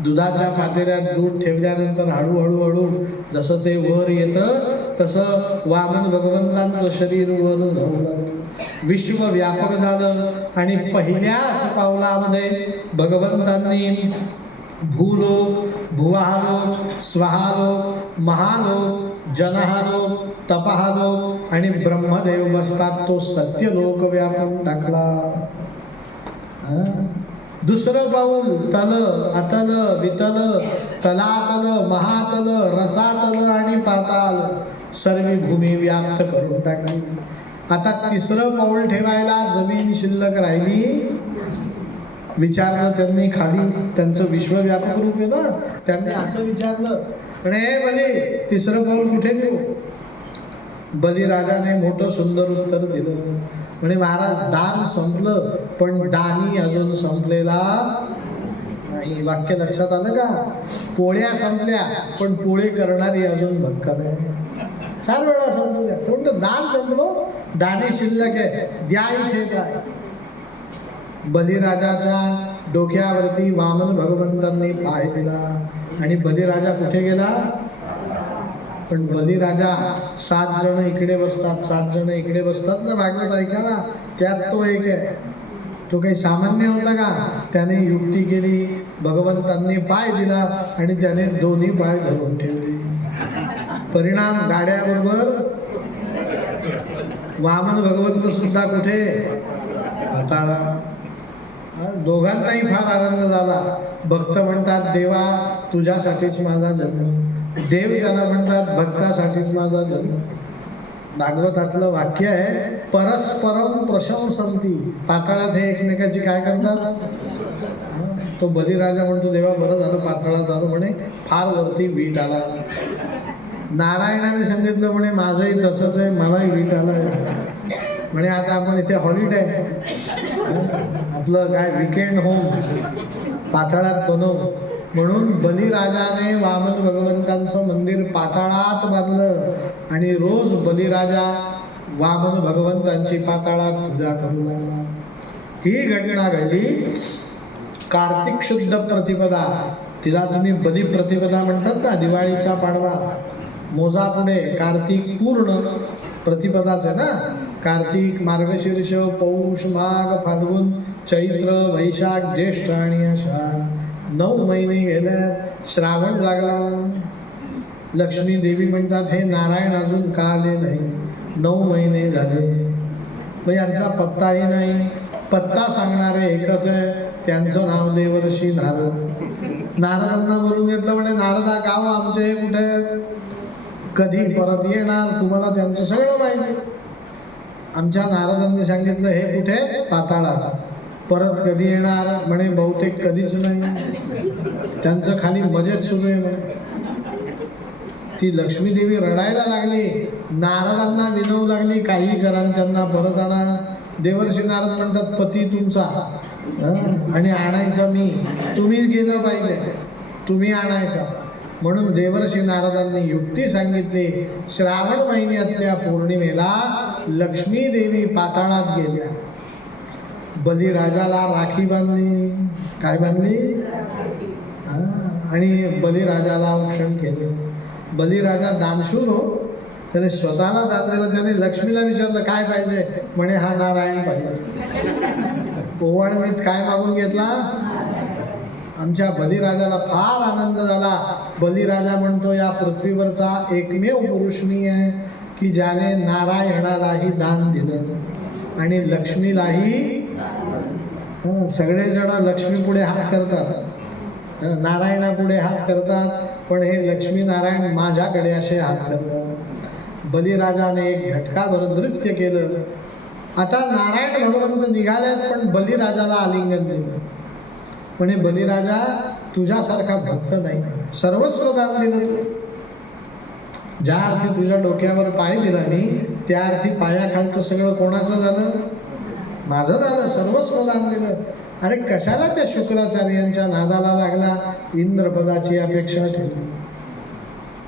दुधाच्या पातेल्यात दूध ठेवल्यानंतर हळूहळू जसं ते वर येतं तसं वामन भगवंतांचं शरीर वर जाऊ लागलं, विश्वव्यापक झालं. आणि पहिल्याच पावलामध्ये भगवंतांनी भूलोक, भुवालोक, स्वहालोक, महालोक, जनहालोक, तपहालोक आणि ब्रह्मदेव बसतात तो सत्यलोक व्यापून टाकला. दुसरं पाऊल तल, अतल, वितल, तलातल, महातल, रसातल आणि पाताल सर्व भूमी व्याप्त करून टाकली. आता तिसरं पाऊल ठेवायला जमीन शिल्लक राहिली. विचारलं त्यांनी खाली, त्यांचं विश्वव्यापक रूप आहे ना, त्यांनी असं विचारलं, म्हणे बली तिसरं पाऊल कुठे देऊ? बलिराजाने मोठं सुंदर उत्तर दिलं. म्हणे महाराज दान संपलं, पण दानी अजून संपलेला नाही. वाक्य लक्षात आलं का? पोळ्या संपल्या, पण पोळे करणारी अजून भक्कम आहे. 4 वेळा संपू द्या, कोणतं दान संपलं, दानी शिल्लक आहे, द्या इथे काय. बलिराजाच्या डोक्यावरती वामन भगवंतांनी पाय दिला आणि बलिराजा कुठे गेला? पण बलिराजा 7 जण इकडे बसतात, 7 जण इकडे बसतात ना, भागवत ऐका ना, त्यात तो एक आहे. तो काही सामान्य होता का? त्याने युक्ती केली, भगवंतांनी पाय दिला आणि त्याने दोन्ही पाय धरून ठेवले. परिणाम गाड्याबरोबर वामन भगवंत सुद्धा कुठे? पाताळात. दोघांनाही फार आनंद झाला. भक्त म्हणतात देवा तुझ्यासाठीच माझा जन्म, देव त्याला म्हणतात भक्तासाठीच माझा जन्म. भागवतातलं वाक्य आहे, परस्परम प्रशंसंती. पाताळात हे एकमेकाची काय करतात? तो बलिराजा म्हणतो देवा बरं झालं पाताळात आलो, म्हणे फार वरती वीट आला. नारायणाने सांगितलं म्हणे माझंही तसंच आहे, मलाही वीट आला म्हणे. आता आपण इथे हॉलिडे, आपलं काय विकेंड होम पाताळात बनव. म्हणून बलिराजाने वामन भगवंतांचं मंदिर पाताळात बांधलं आणि रोज बलिराजा वामन भगवंतांची पाताळात पूजा करू लागला. ही घटना घडली कार्तिक शुद्ध प्रतिपदा. तिला तुम्ही बली प्रतिपदा म्हणतात ना, दिवाळीचा पाडवा. मोजा पुढे कार्तिक पूर्ण प्रतिपदाच आहे ना. कार्तिक, मार्गशीर्ष, पौष, माघ, फाल्गुन, चैत्र, वैशाख, ज्येष्ठ आणि आषाढ 9 महिने गेल्यात. श्रावण लागला. लक्ष्मी देवी म्हणतात हे नारायण अजून का आले नाही? 9 महिने झाले. मग यांचा पत्ताही नाही. पत्ता सांगणारे एकच आहे, त्यांचं नाव देवर्षी नारद. नारदांना बोलून घेतलं म्हणे नारदा गाव आमचे हे कुठे, कधी परत येणार? तुम्हाला त्यांचं सगळं माहिती. आमच्या नारदांनी सांगितलं हे कुठे? पाताळात. परत कधी येणार? म्हणे बहुतेक कधीच नाही. त्यांचं खाली मजेत सुरू आहे म्हणे. ती लक्ष्मी देवी रडायला लागली, नारदांना विनवू लागली काही करा त्यांना परत आणा. देवर्षी नारद म्हणतात पती तुमचा आणि आणायचा मी, तुम्ही गेलं पाहिजे, तुम्ही आणायचा. म्हणून देवर्षी नारदांनी युक्ती सांगितली. श्रावण महिन्यातल्या पौर्णिमेला लक्ष्मी देवी पाताळात गेल्या. बलिराजाला राखी बांधली. काय बांधली? आणि बलिराजाला औक्षण केले. बलिराजा दानशूर हो, त्याने स्वतःला दान दिलं. त्याने लक्ष्मीला विचारलं काय पाहिजे? म्हणे हा नारायण पाहिजे. ओवाळणीत काय मागून घेतला? आमच्या बलिराजाला फार आनंद झाला. बलिराजा म्हणतो या पृथ्वीवरचा एकमेव पुरुष मी आहे की ज्याने नारायणालाही दान दिलं आणि लक्ष्मीलाही. सगळेजण लक्ष्मी पुढे हात करतात, नारायणापुढे हात करतात, पण हे लक्ष्मी नारायण माझ्याकडे असे हात करतात. बलिराजाने एक घटकाभर नृत्य केलं. आता नारायण भगवंत निघाल्यात पण बलिराजाला आलिंगन दिलं. म्हणे बलिराजा तुझ्यासारखा भक्त नाही, सर्वस्व दान दिलं तू. ज्या अर्थी तुझ्या डोक्यावर पाय दिला मी, त्या अर्थी पायाखालचं सगळं कोणाचं झालं? माझं झालं. सर्वस्व दान दिलं. अरे कशाला त्या शुक्राचार्यांच्या नादाला लागला? इंद्रपदाची अपेक्षा ठेवली.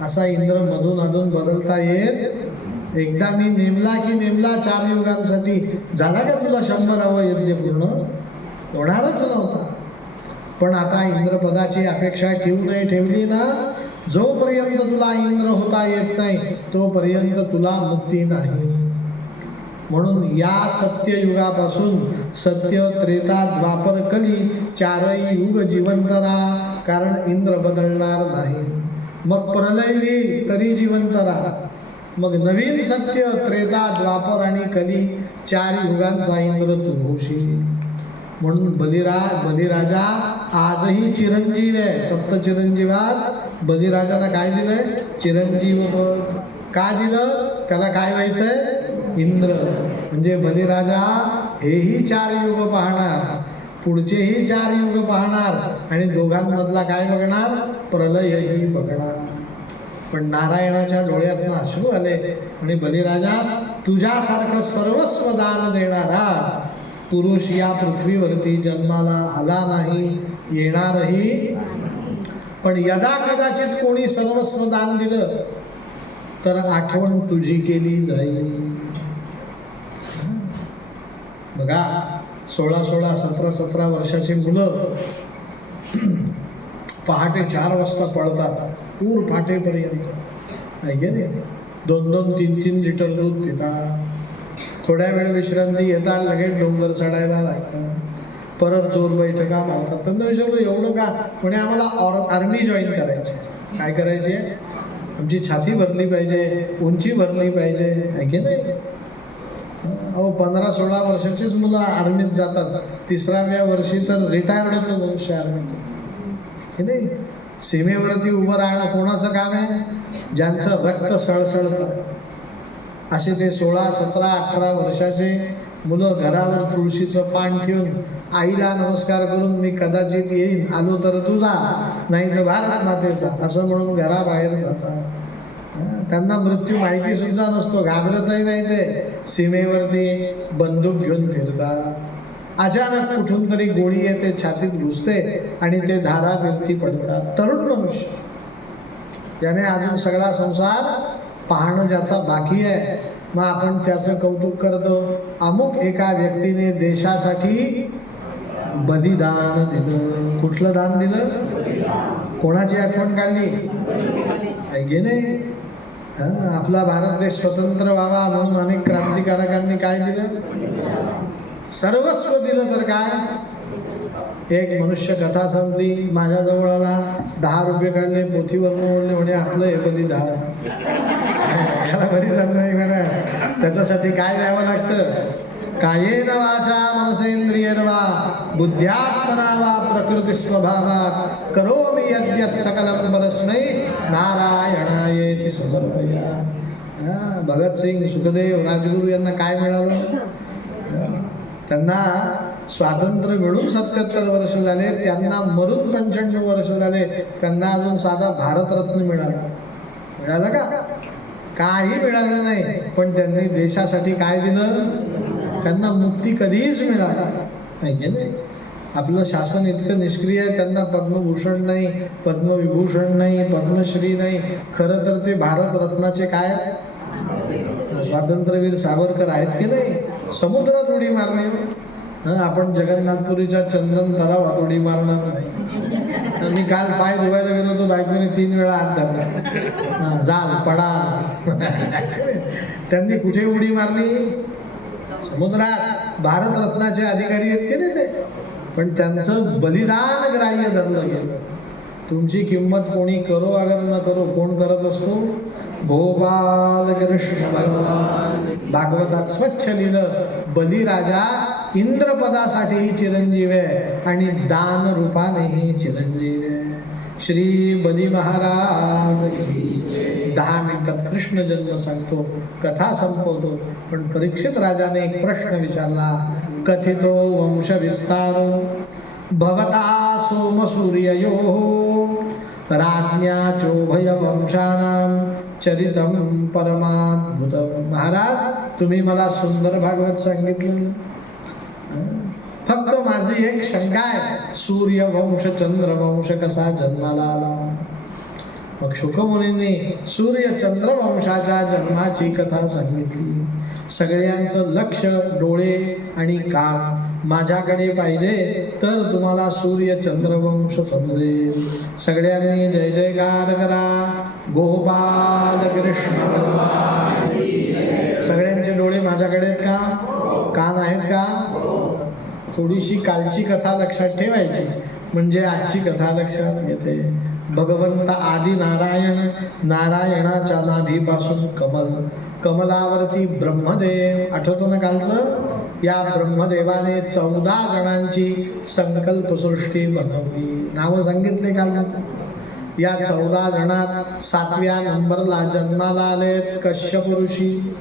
असा इंद्र मधून अधून बदलता येत. एकदा मी नेमला की नेमला 4 युगांसाठी. झाला का तुझा 100वा यज्ञ पूर्ण? होणारच नव्हता. पण आता इंद्रपदाची अपेक्षा ठेवली ना, जोपर्यंत तुला इंद्र होता येत नाही तोपर्यंत तुला मुक्ती नाही. म्हणून या सत्ययुगापासून सत्य, त्रेता, द्वापर, कली 4ही युग जिवंत राहा, कारण इंद्र बदलणार नाही. मग प्रलय येईल तरी जिवंत राहा. मग नवीन सत्य, त्रेता, द्वापर आणि कली 4 युगांचा इंद्र तू होशील. म्हणून बलिराजा आजही चिरंजीव आहे. सप्तचिरंजीवात बलिराजाला काय दिलंय? चिरंजीव पद. का दिलं? त्याला काय व्हायचंय? इंद्र. म्हणजे बलिराजा हेही 4 युग पाहणार, पुढचेही 4 युग पाहणार आणि दोघांमधला काय बघणार? प्रलयही बघणार. पण नारायणाच्या डोळ्यातनं अश्रू आले आणि बलिराजा तुझ्यासारखं सर्वस्व दान देणारा पुरुष या पृथ्वीवरती जन्माला आला नाही, येणारही. पण यदा कदाचित कोणी सर्वस्व दान दिलं तर आठवण तुझी केली जाईल. बघा 16-16, 17-17 वर्षाची मुलं पहाटे 4 वाजता पळतात, पूर फाटेपर्यंत. ऐके नाही, 2-2, 3-3 लिटर दूध पितात, थोड्या वेळ विश्रांती घेतात, लगेच डोंगर चढायला लागतात, परत जोर बैठका मारतात. त्यांना विचारलं एवढं का? म्हणे आम्हाला आर्मी जॉईन करायची. काय करायची? आमची छाती भरली पाहिजे, उंची भरली पाहिजे. ऐके नाही, अहो 15-16 वर्षाचीच मुलं आर्मीत जातात, 3व्या वर्षी तर रिटायर्ड होतो मनुष्य आर्मीत. हे नाही, सीमेवरती उभं राहणं कोणाचं काम आहे? ज्यांचं रक्त सळसळतं. असे ते 16, 17, 18 वर्षाचे मुलं घरावर तुळशीचं पान ठेवून आईला नमस्कार करून मी कदाचित येईन, आलो तर तुझा, नाही तर भारत मातेचा, असं म्हणून घराबाहेर जातात. त्यांना मृत्यू माहिती सुद्धा नसतो, घाबरतही नाही. ते सीमेवरती बंदूक घेऊन फिरतात. अचानक कुठून तरी गोळी येते, छातीत घुसते आणि ते धारातीर्थी पडतात. तरुण मनुष्य, ज्याने अजून सगळा संसार पाहणं ज्याचा बाकी आहे, मग आपण त्याचं कौतुक करतो. अमुक एका व्यक्तीने देशासाठी बलिदान दिलं. कुठलं दान दिलं? कोणाची आठवण काढली? ऐके नाही, आपला भारत देश स्वतंत्र व्हावा म्हणून अनेक क्रांतिकारकांनी काय दिलं? सर्वस्व दिलं. तर काय, एक मनुष्य कथा सांगली, माझ्याजवळ आला, 10 रुपये काढले, पोथीवर बोलले, म्हणे आपलं हे बलिदान. याला बलिदान नाही म्हणा. त्याच्यासाठी काय द्यावं लागतं? कायेन वाचा मनसेंद्रियर्वा बुद्ध्यात्मना वा प्रकृती स्वभावात करोमि यद्यत् सकलं परस्मै नारायणायेति समर्पया. भगतसिंग, सुखदेव, राजगुरू यांना काय मिळालं? त्यांना स्वातंत्र्य मिळून 77 वर्ष झाले, त्यांना मरून 95 वर्ष झाले, त्यांना अजून साधा भारतरत्न मिळाला का? काही मिळालं नाही. पण त्यांनी देशासाठी काय दिलं? त्यांना मुक्ती कधीच मिळाली नाही. आपलं शासन इतकं निष्क्रिय आहे, त्यांना पद्मभूषण नाही, पद्मविभूषण नाही, पद्मश्री नाही. खरं तर ते भारतरत्नाचे काय स्वातंत्र्यवीर सावरकर आहेत की नाही? समुद्रात उडी मारली. आपण जगन्नाथपुरीच्या चंदन तलावात उडी मारणार नाही. मी काल पाय धुवायला गेलो होतो, बायकोने 3 वेळा हात धरला, जाल पडा. त्यांनी कुठे उडी मारली? समुद्रात. भारतरत्नाचे अधिकारी आहेत की नाही ते? पण त्यांचं बलिदान ग्राह्य धरलं गेलं. तुमची किंमत कोणी करो अगर न करो, कोण करत असतो? गोपाल कृष्ण भगवान. भागवतात स्वच्छ लिहिलं, बलिराजा इंद्रपदासाठीही चिरंजीव आहे आणि दान रूपानेही चिरंजीव आहे. श्री बली महाराज की. 10 मिनिटात कृष्ण जन्म सांगतो, कथा संपवतो. पण परीक्षित राजाने एक प्रश्न विचारला. कथितो वंश विस्तार भवता सोमसूर्ययोः राज्ञा चोभय वंशानां चरितं परमाद्भुतम्. महाराज, तुम्ही मला सुंदर भागवत सांगितलं, फक्त माझी एक शंका आहे, सूर्यवंश चंद्रवंश कसा जन्माला आला? मग शुकमुनींनी सूर्य चंद्रवंशाच्या जन्माची कथा सांगितली. सगळ्यांचं लक्ष, डोळे आणि कान माझ्याकडे पाहिजे, तर तुम्हाला सूर्य चंद्रवंश समजेल. सगळ्यांनी जय जयकार करा. गोपाल कृष्ण भगवान. सगळ्यांचे डोळे माझ्याकडे आहेत का? कान आहेत का? थोडीशी कालची कथा लक्षात ठेवायची, म्हणजे आजची कथा लक्षात येते. भगवंत आदि नारायण, नारायणाच्या नाभीपासून कमल, कमलावरती ब्रह्मदेव. आठवतं ना कालचं? या ब्रह्मदेवाने 14 जणांची संकल्पसृष्टी बनवली. नावं सांगितले काल. या 14 जणात 7व्या नंबरला जन्माला आलेत कश्यप ऋषी.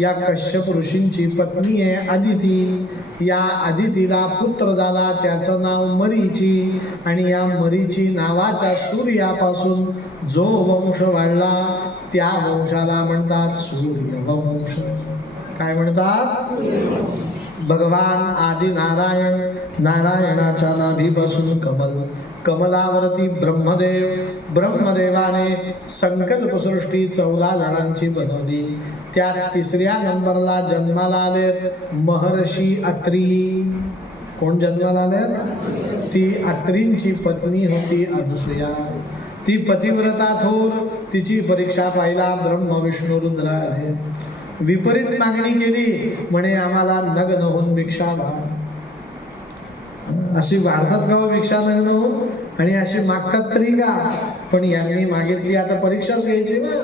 या कश्यप ऋषींची पत्नी आहे अदिती. या अदितीला पुत्र झाला, त्याचं नाव मरीची. आणि या मरीची नावाच्या सूर्यापासून जो वंश वाढला, त्या वंशाला म्हणतात सूर्यवंश. काय म्हणतात? भगवान आदि नारायण, नारायणाच्या नाभीपासून कमल, कमलावरती ब्रह्मदेव. ब्रह्मदेवाने संकल्पसृष्टी 14 जणांची बनवली. त्यात 3ऱ्या नंबरला जन्माला आलेत महर्षी अत्री. कोण जन्माला आलेत? ती अत्रींची पत्नी होती अनसूया. ती पतिव्रता थोर, तिची परीक्षा पाहिला ब्रह्म विष्णू रुद्र आले. विपरीत मागणी केली, म्हणे आम्हाला नग्न होऊन भिक्षा माग. अशी वाढतात का हो भिक्षा नग्न होऊन? आणि अशी मागतात तरी का? पण यांनी मागितली, आता परीक्षाच घ्यायची ना.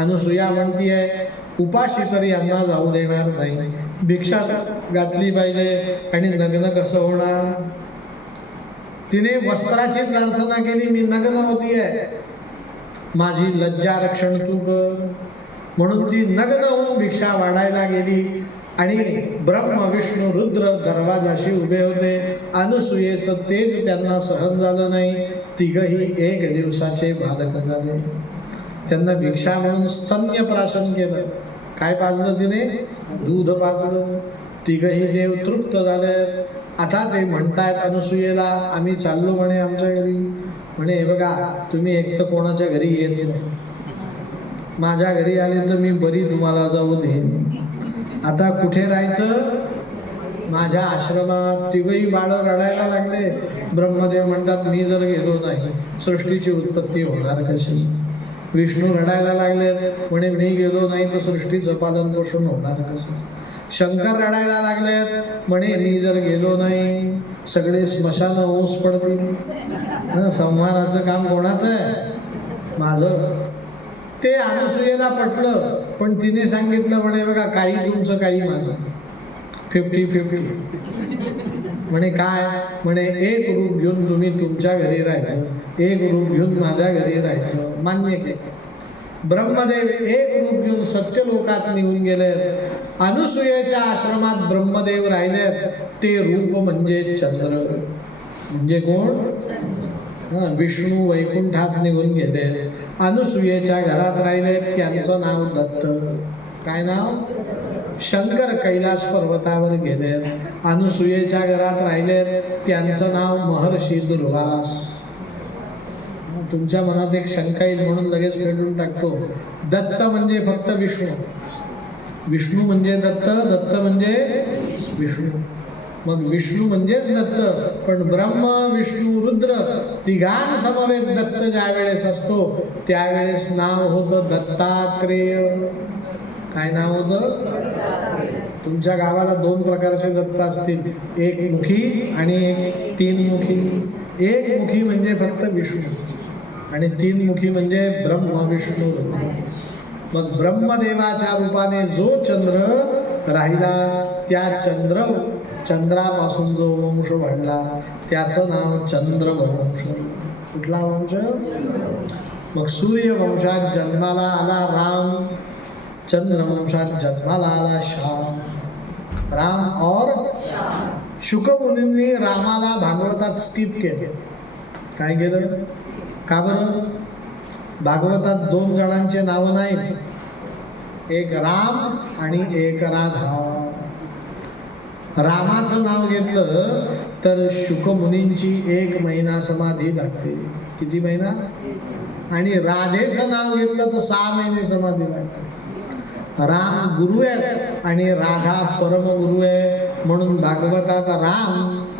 अनुसूया म्हणतीये उपाशी तरी यांना जाऊ देणार नाही, भिक्षा घातली पाहिजे. आणि नग्न कसं होणार? तिने वस्त्राची प्रार्थना केली, मी नग्न होतीये, माझी लज्जा रक्षण तू कर. म्हणून ती नग्न होऊन भिक्षा वाढायला गेली. आणि ब्रह्म विष्णू रुद्र दरवाजाशी उभे होते. अनुसूयेचं तेज त्यांना सहन झालं नाही. तिघही एक दिवसाचे बालक झाले. त्यांना भिक्षा म्हणून स्तन्यप्राशन केलं. काय पाजलं तिने? दूध पाजलं. तिघही देव तृप्त झाले. आता ते म्हणतायत अनुसूयेला, आम्ही चाललो म्हणे आमच्या घरी. म्हणे हे बघा, तुम्ही एक तर कोणाच्या घरी येत नाही, माझ्या घरी आले तर मी बरी तुम्हाला जाऊ देईन. आता कुठे राहायचं? माझ्या आश्रमात. तिघही बाळं रडायला लागले. ब्रह्मदेव म्हणतात, मी जर गेलो नाही सृष्टीची उत्पत्ती होणार कशी? विष्णू रडायला लागले, म्हणे मी गेलो नाही तर सृष्टीचं पालन पोषण होणार कसं? शंकर रडायला लागले, म्हणे मी जर गेलो नाही सगळे स्मशान ओस पडतील. संहाराचं काम कोणाचं आहे? माझं. ते अनुसूयेला पटलं, पण तिने सांगितलं, म्हणे बघा, काही तुमचं काही माझं, 50-50. म्हणे काय? म्हणे एक रूप घेऊन तुम्ही तुमच्या घरी राहायचं, एक रूप घेऊन माझ्या घरी राहायचं. मान्य केलं. ब्रह्मदेव एक रूप घेऊन सत्यलोकात निघून गेले. अनुसूयेच्या आश्रमात ब्रह्मदेव राहिले. ते रूप म्हणजे चंद्र. म्हणजे कोण? विष्णू वैकुंठात निघून गेले. अनुसूयेच्या घरात राहिले. त्यांचं नाव दत्त. काय नाव? शंकर कैलास पर्वतावर गेले. अनुसूयेच्या घरात राहिले. त्यांचं नाव महर्षी दुर्वास. तुमच्या मनात एक शंका येईल म्हणून लगेच फेडून टाकतो. दत्त म्हणजे फक्त विष्णू. विष्णू म्हणजे दत्त, दत्त म्हणजे विष्णू. मग विष्णू म्हणजेच दत्त. पण ब्रह्म विष्णू रुद्र तिघां समवेत दत्त ज्या वेळेस असतो त्यावेळेस नाव होतं दत्तात्रेय. काय नाव होतं? तुमच्या गावाला 2 प्रकारचे दत्त असतील, एक मुखी आणि एक 3 मुखी. एक मुखी म्हणजे फक्त विष्णू आणि 3 मुखी म्हणजे ब्रह्म विष्णू रुद्र. मग ब्रह्मदेवाच्या रूपाने जो चंद्र राहिला, त्या चंद्रापासून जो वंश वाढला त्याचं नाव चंद्रवंश. कुठला वंश? मग सूर्यवंशात जन्माला आला राम, चंद्रवंशात जन्माला आला श्याम. राम और शुकमुनींनी रामाला भागवतात स्किप केले. काय केलं? का बरं? भागवतात 2 जणांचे नाव नाहीत, एक राम आणि एक राधा. रामाचं नाव घेतलं तर शुकमुनींची 1 महिना समाधी लागते. किती महिना? आणि राधेचं नाव घेतलं तर 6 महिने समाधी लागते. राम गुरु आहे आणि राधा परमगुरु आहे. म्हणून भागवतात राम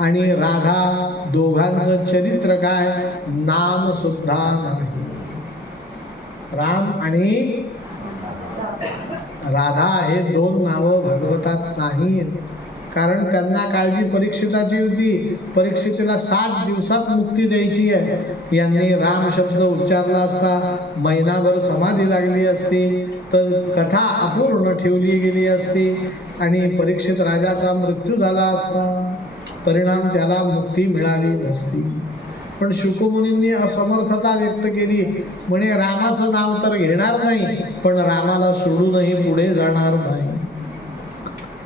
आणि राधा दोघांचं चरित्र काय? नाम सुद्धा नाही. राम आणि राधा हे 2 नावं भागवतात नाहीत. कारण त्यांना काळजी परीक्षिताची होती. परीक्षितेला 7 दिवसात मुक्ती द्यायची आहे. यांनी राम शब्द उच्चारला असता महिनाभर समाधी लागली असती, तर कथा अपूर्ण ठेवली गेली असती आणि परीक्षित राजाचा मृत्यू झाला असता. परिणाम त्याला मुक्ती मिळाली नसती. पण शुकमुनींनी असमर्थता व्यक्त केली. म्हणे रामाचं नाव तर घेणार नाही, पण रामाला सोडूनही पुढे जाणार नाही.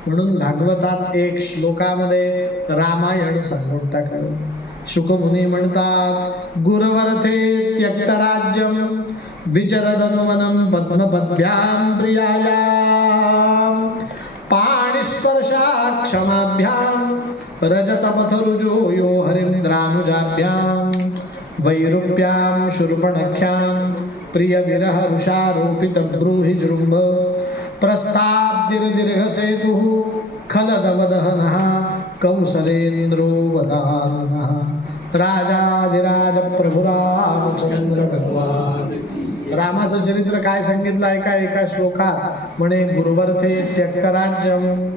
म्हणून भागवतात 1 श्लोकामध्ये रामायण सांगून टाकलं. शुकमुनी म्हणतात, गुरवर्थे त्यक्तराज्यम विचरदनुवनं पद्मपद्भ्यां प्रियायां पाणिस्पर्शा क्षमाभ्यां रजतपथरुजो यो हरिन्द्रानुजाभ्यां वैरूप्यां शूर्पणख्यां प्रियविरहरुषारोपितं ब्रूहि जृम्भ प्रस्ताब्दिर्दीर्घसेतुः खलदवदहनः कौसलेन्द्रो वदानः राजाधिराज प्रभू रामचंद्र भगवान. रामाचं चरित्र काय सांगितलं ऐका एका श्लोकात. म्हणे गुरुवर्थे त्यक्तराज्यम.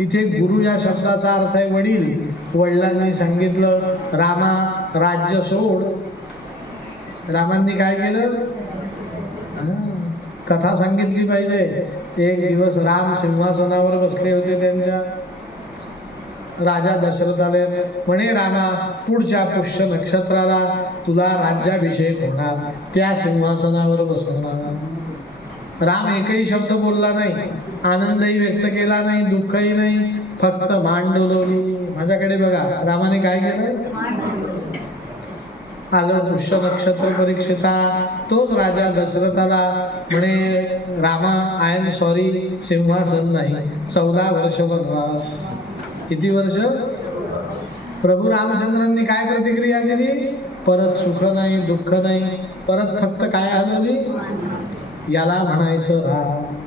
इथे गुरु या शब्दाचा अर्थ आहे वडील. वडिलांनी सांगितलं रामा राज्य सोड. रामांनी काय केलं? कथा सांगितली पाहिजे. एक दिवस राम सिंहासनावर बसले होते. त्यांच्या राजा दशरथ आले. म्हणे रामा पुढच्या पुष्य नक्षत्राला तुला राज्याभिषेक होणार, त्या सिंहासनावर बसवणार. राम एकही शब्द बोलला नाही, आनंदही व्यक्त केला नाही, दुःखही नाही, फक्त मान डोलवली. माझ्याकडे बघा रामाने काय केलं. आलं पुष्य नक्षत्र परीक्षिता. तोच राजा दशरथाला म्हणे रामा आय एम सॉरी, सिंहासन नाही, 14 वर्ष वनवास. किती वर्ष? प्रभू रामचंद्रांनी काय प्रतिक्रिया केली? परत सुख नाही, दुःख नाही, परत फक्त काय हलवली? याला म्हणायचं राम.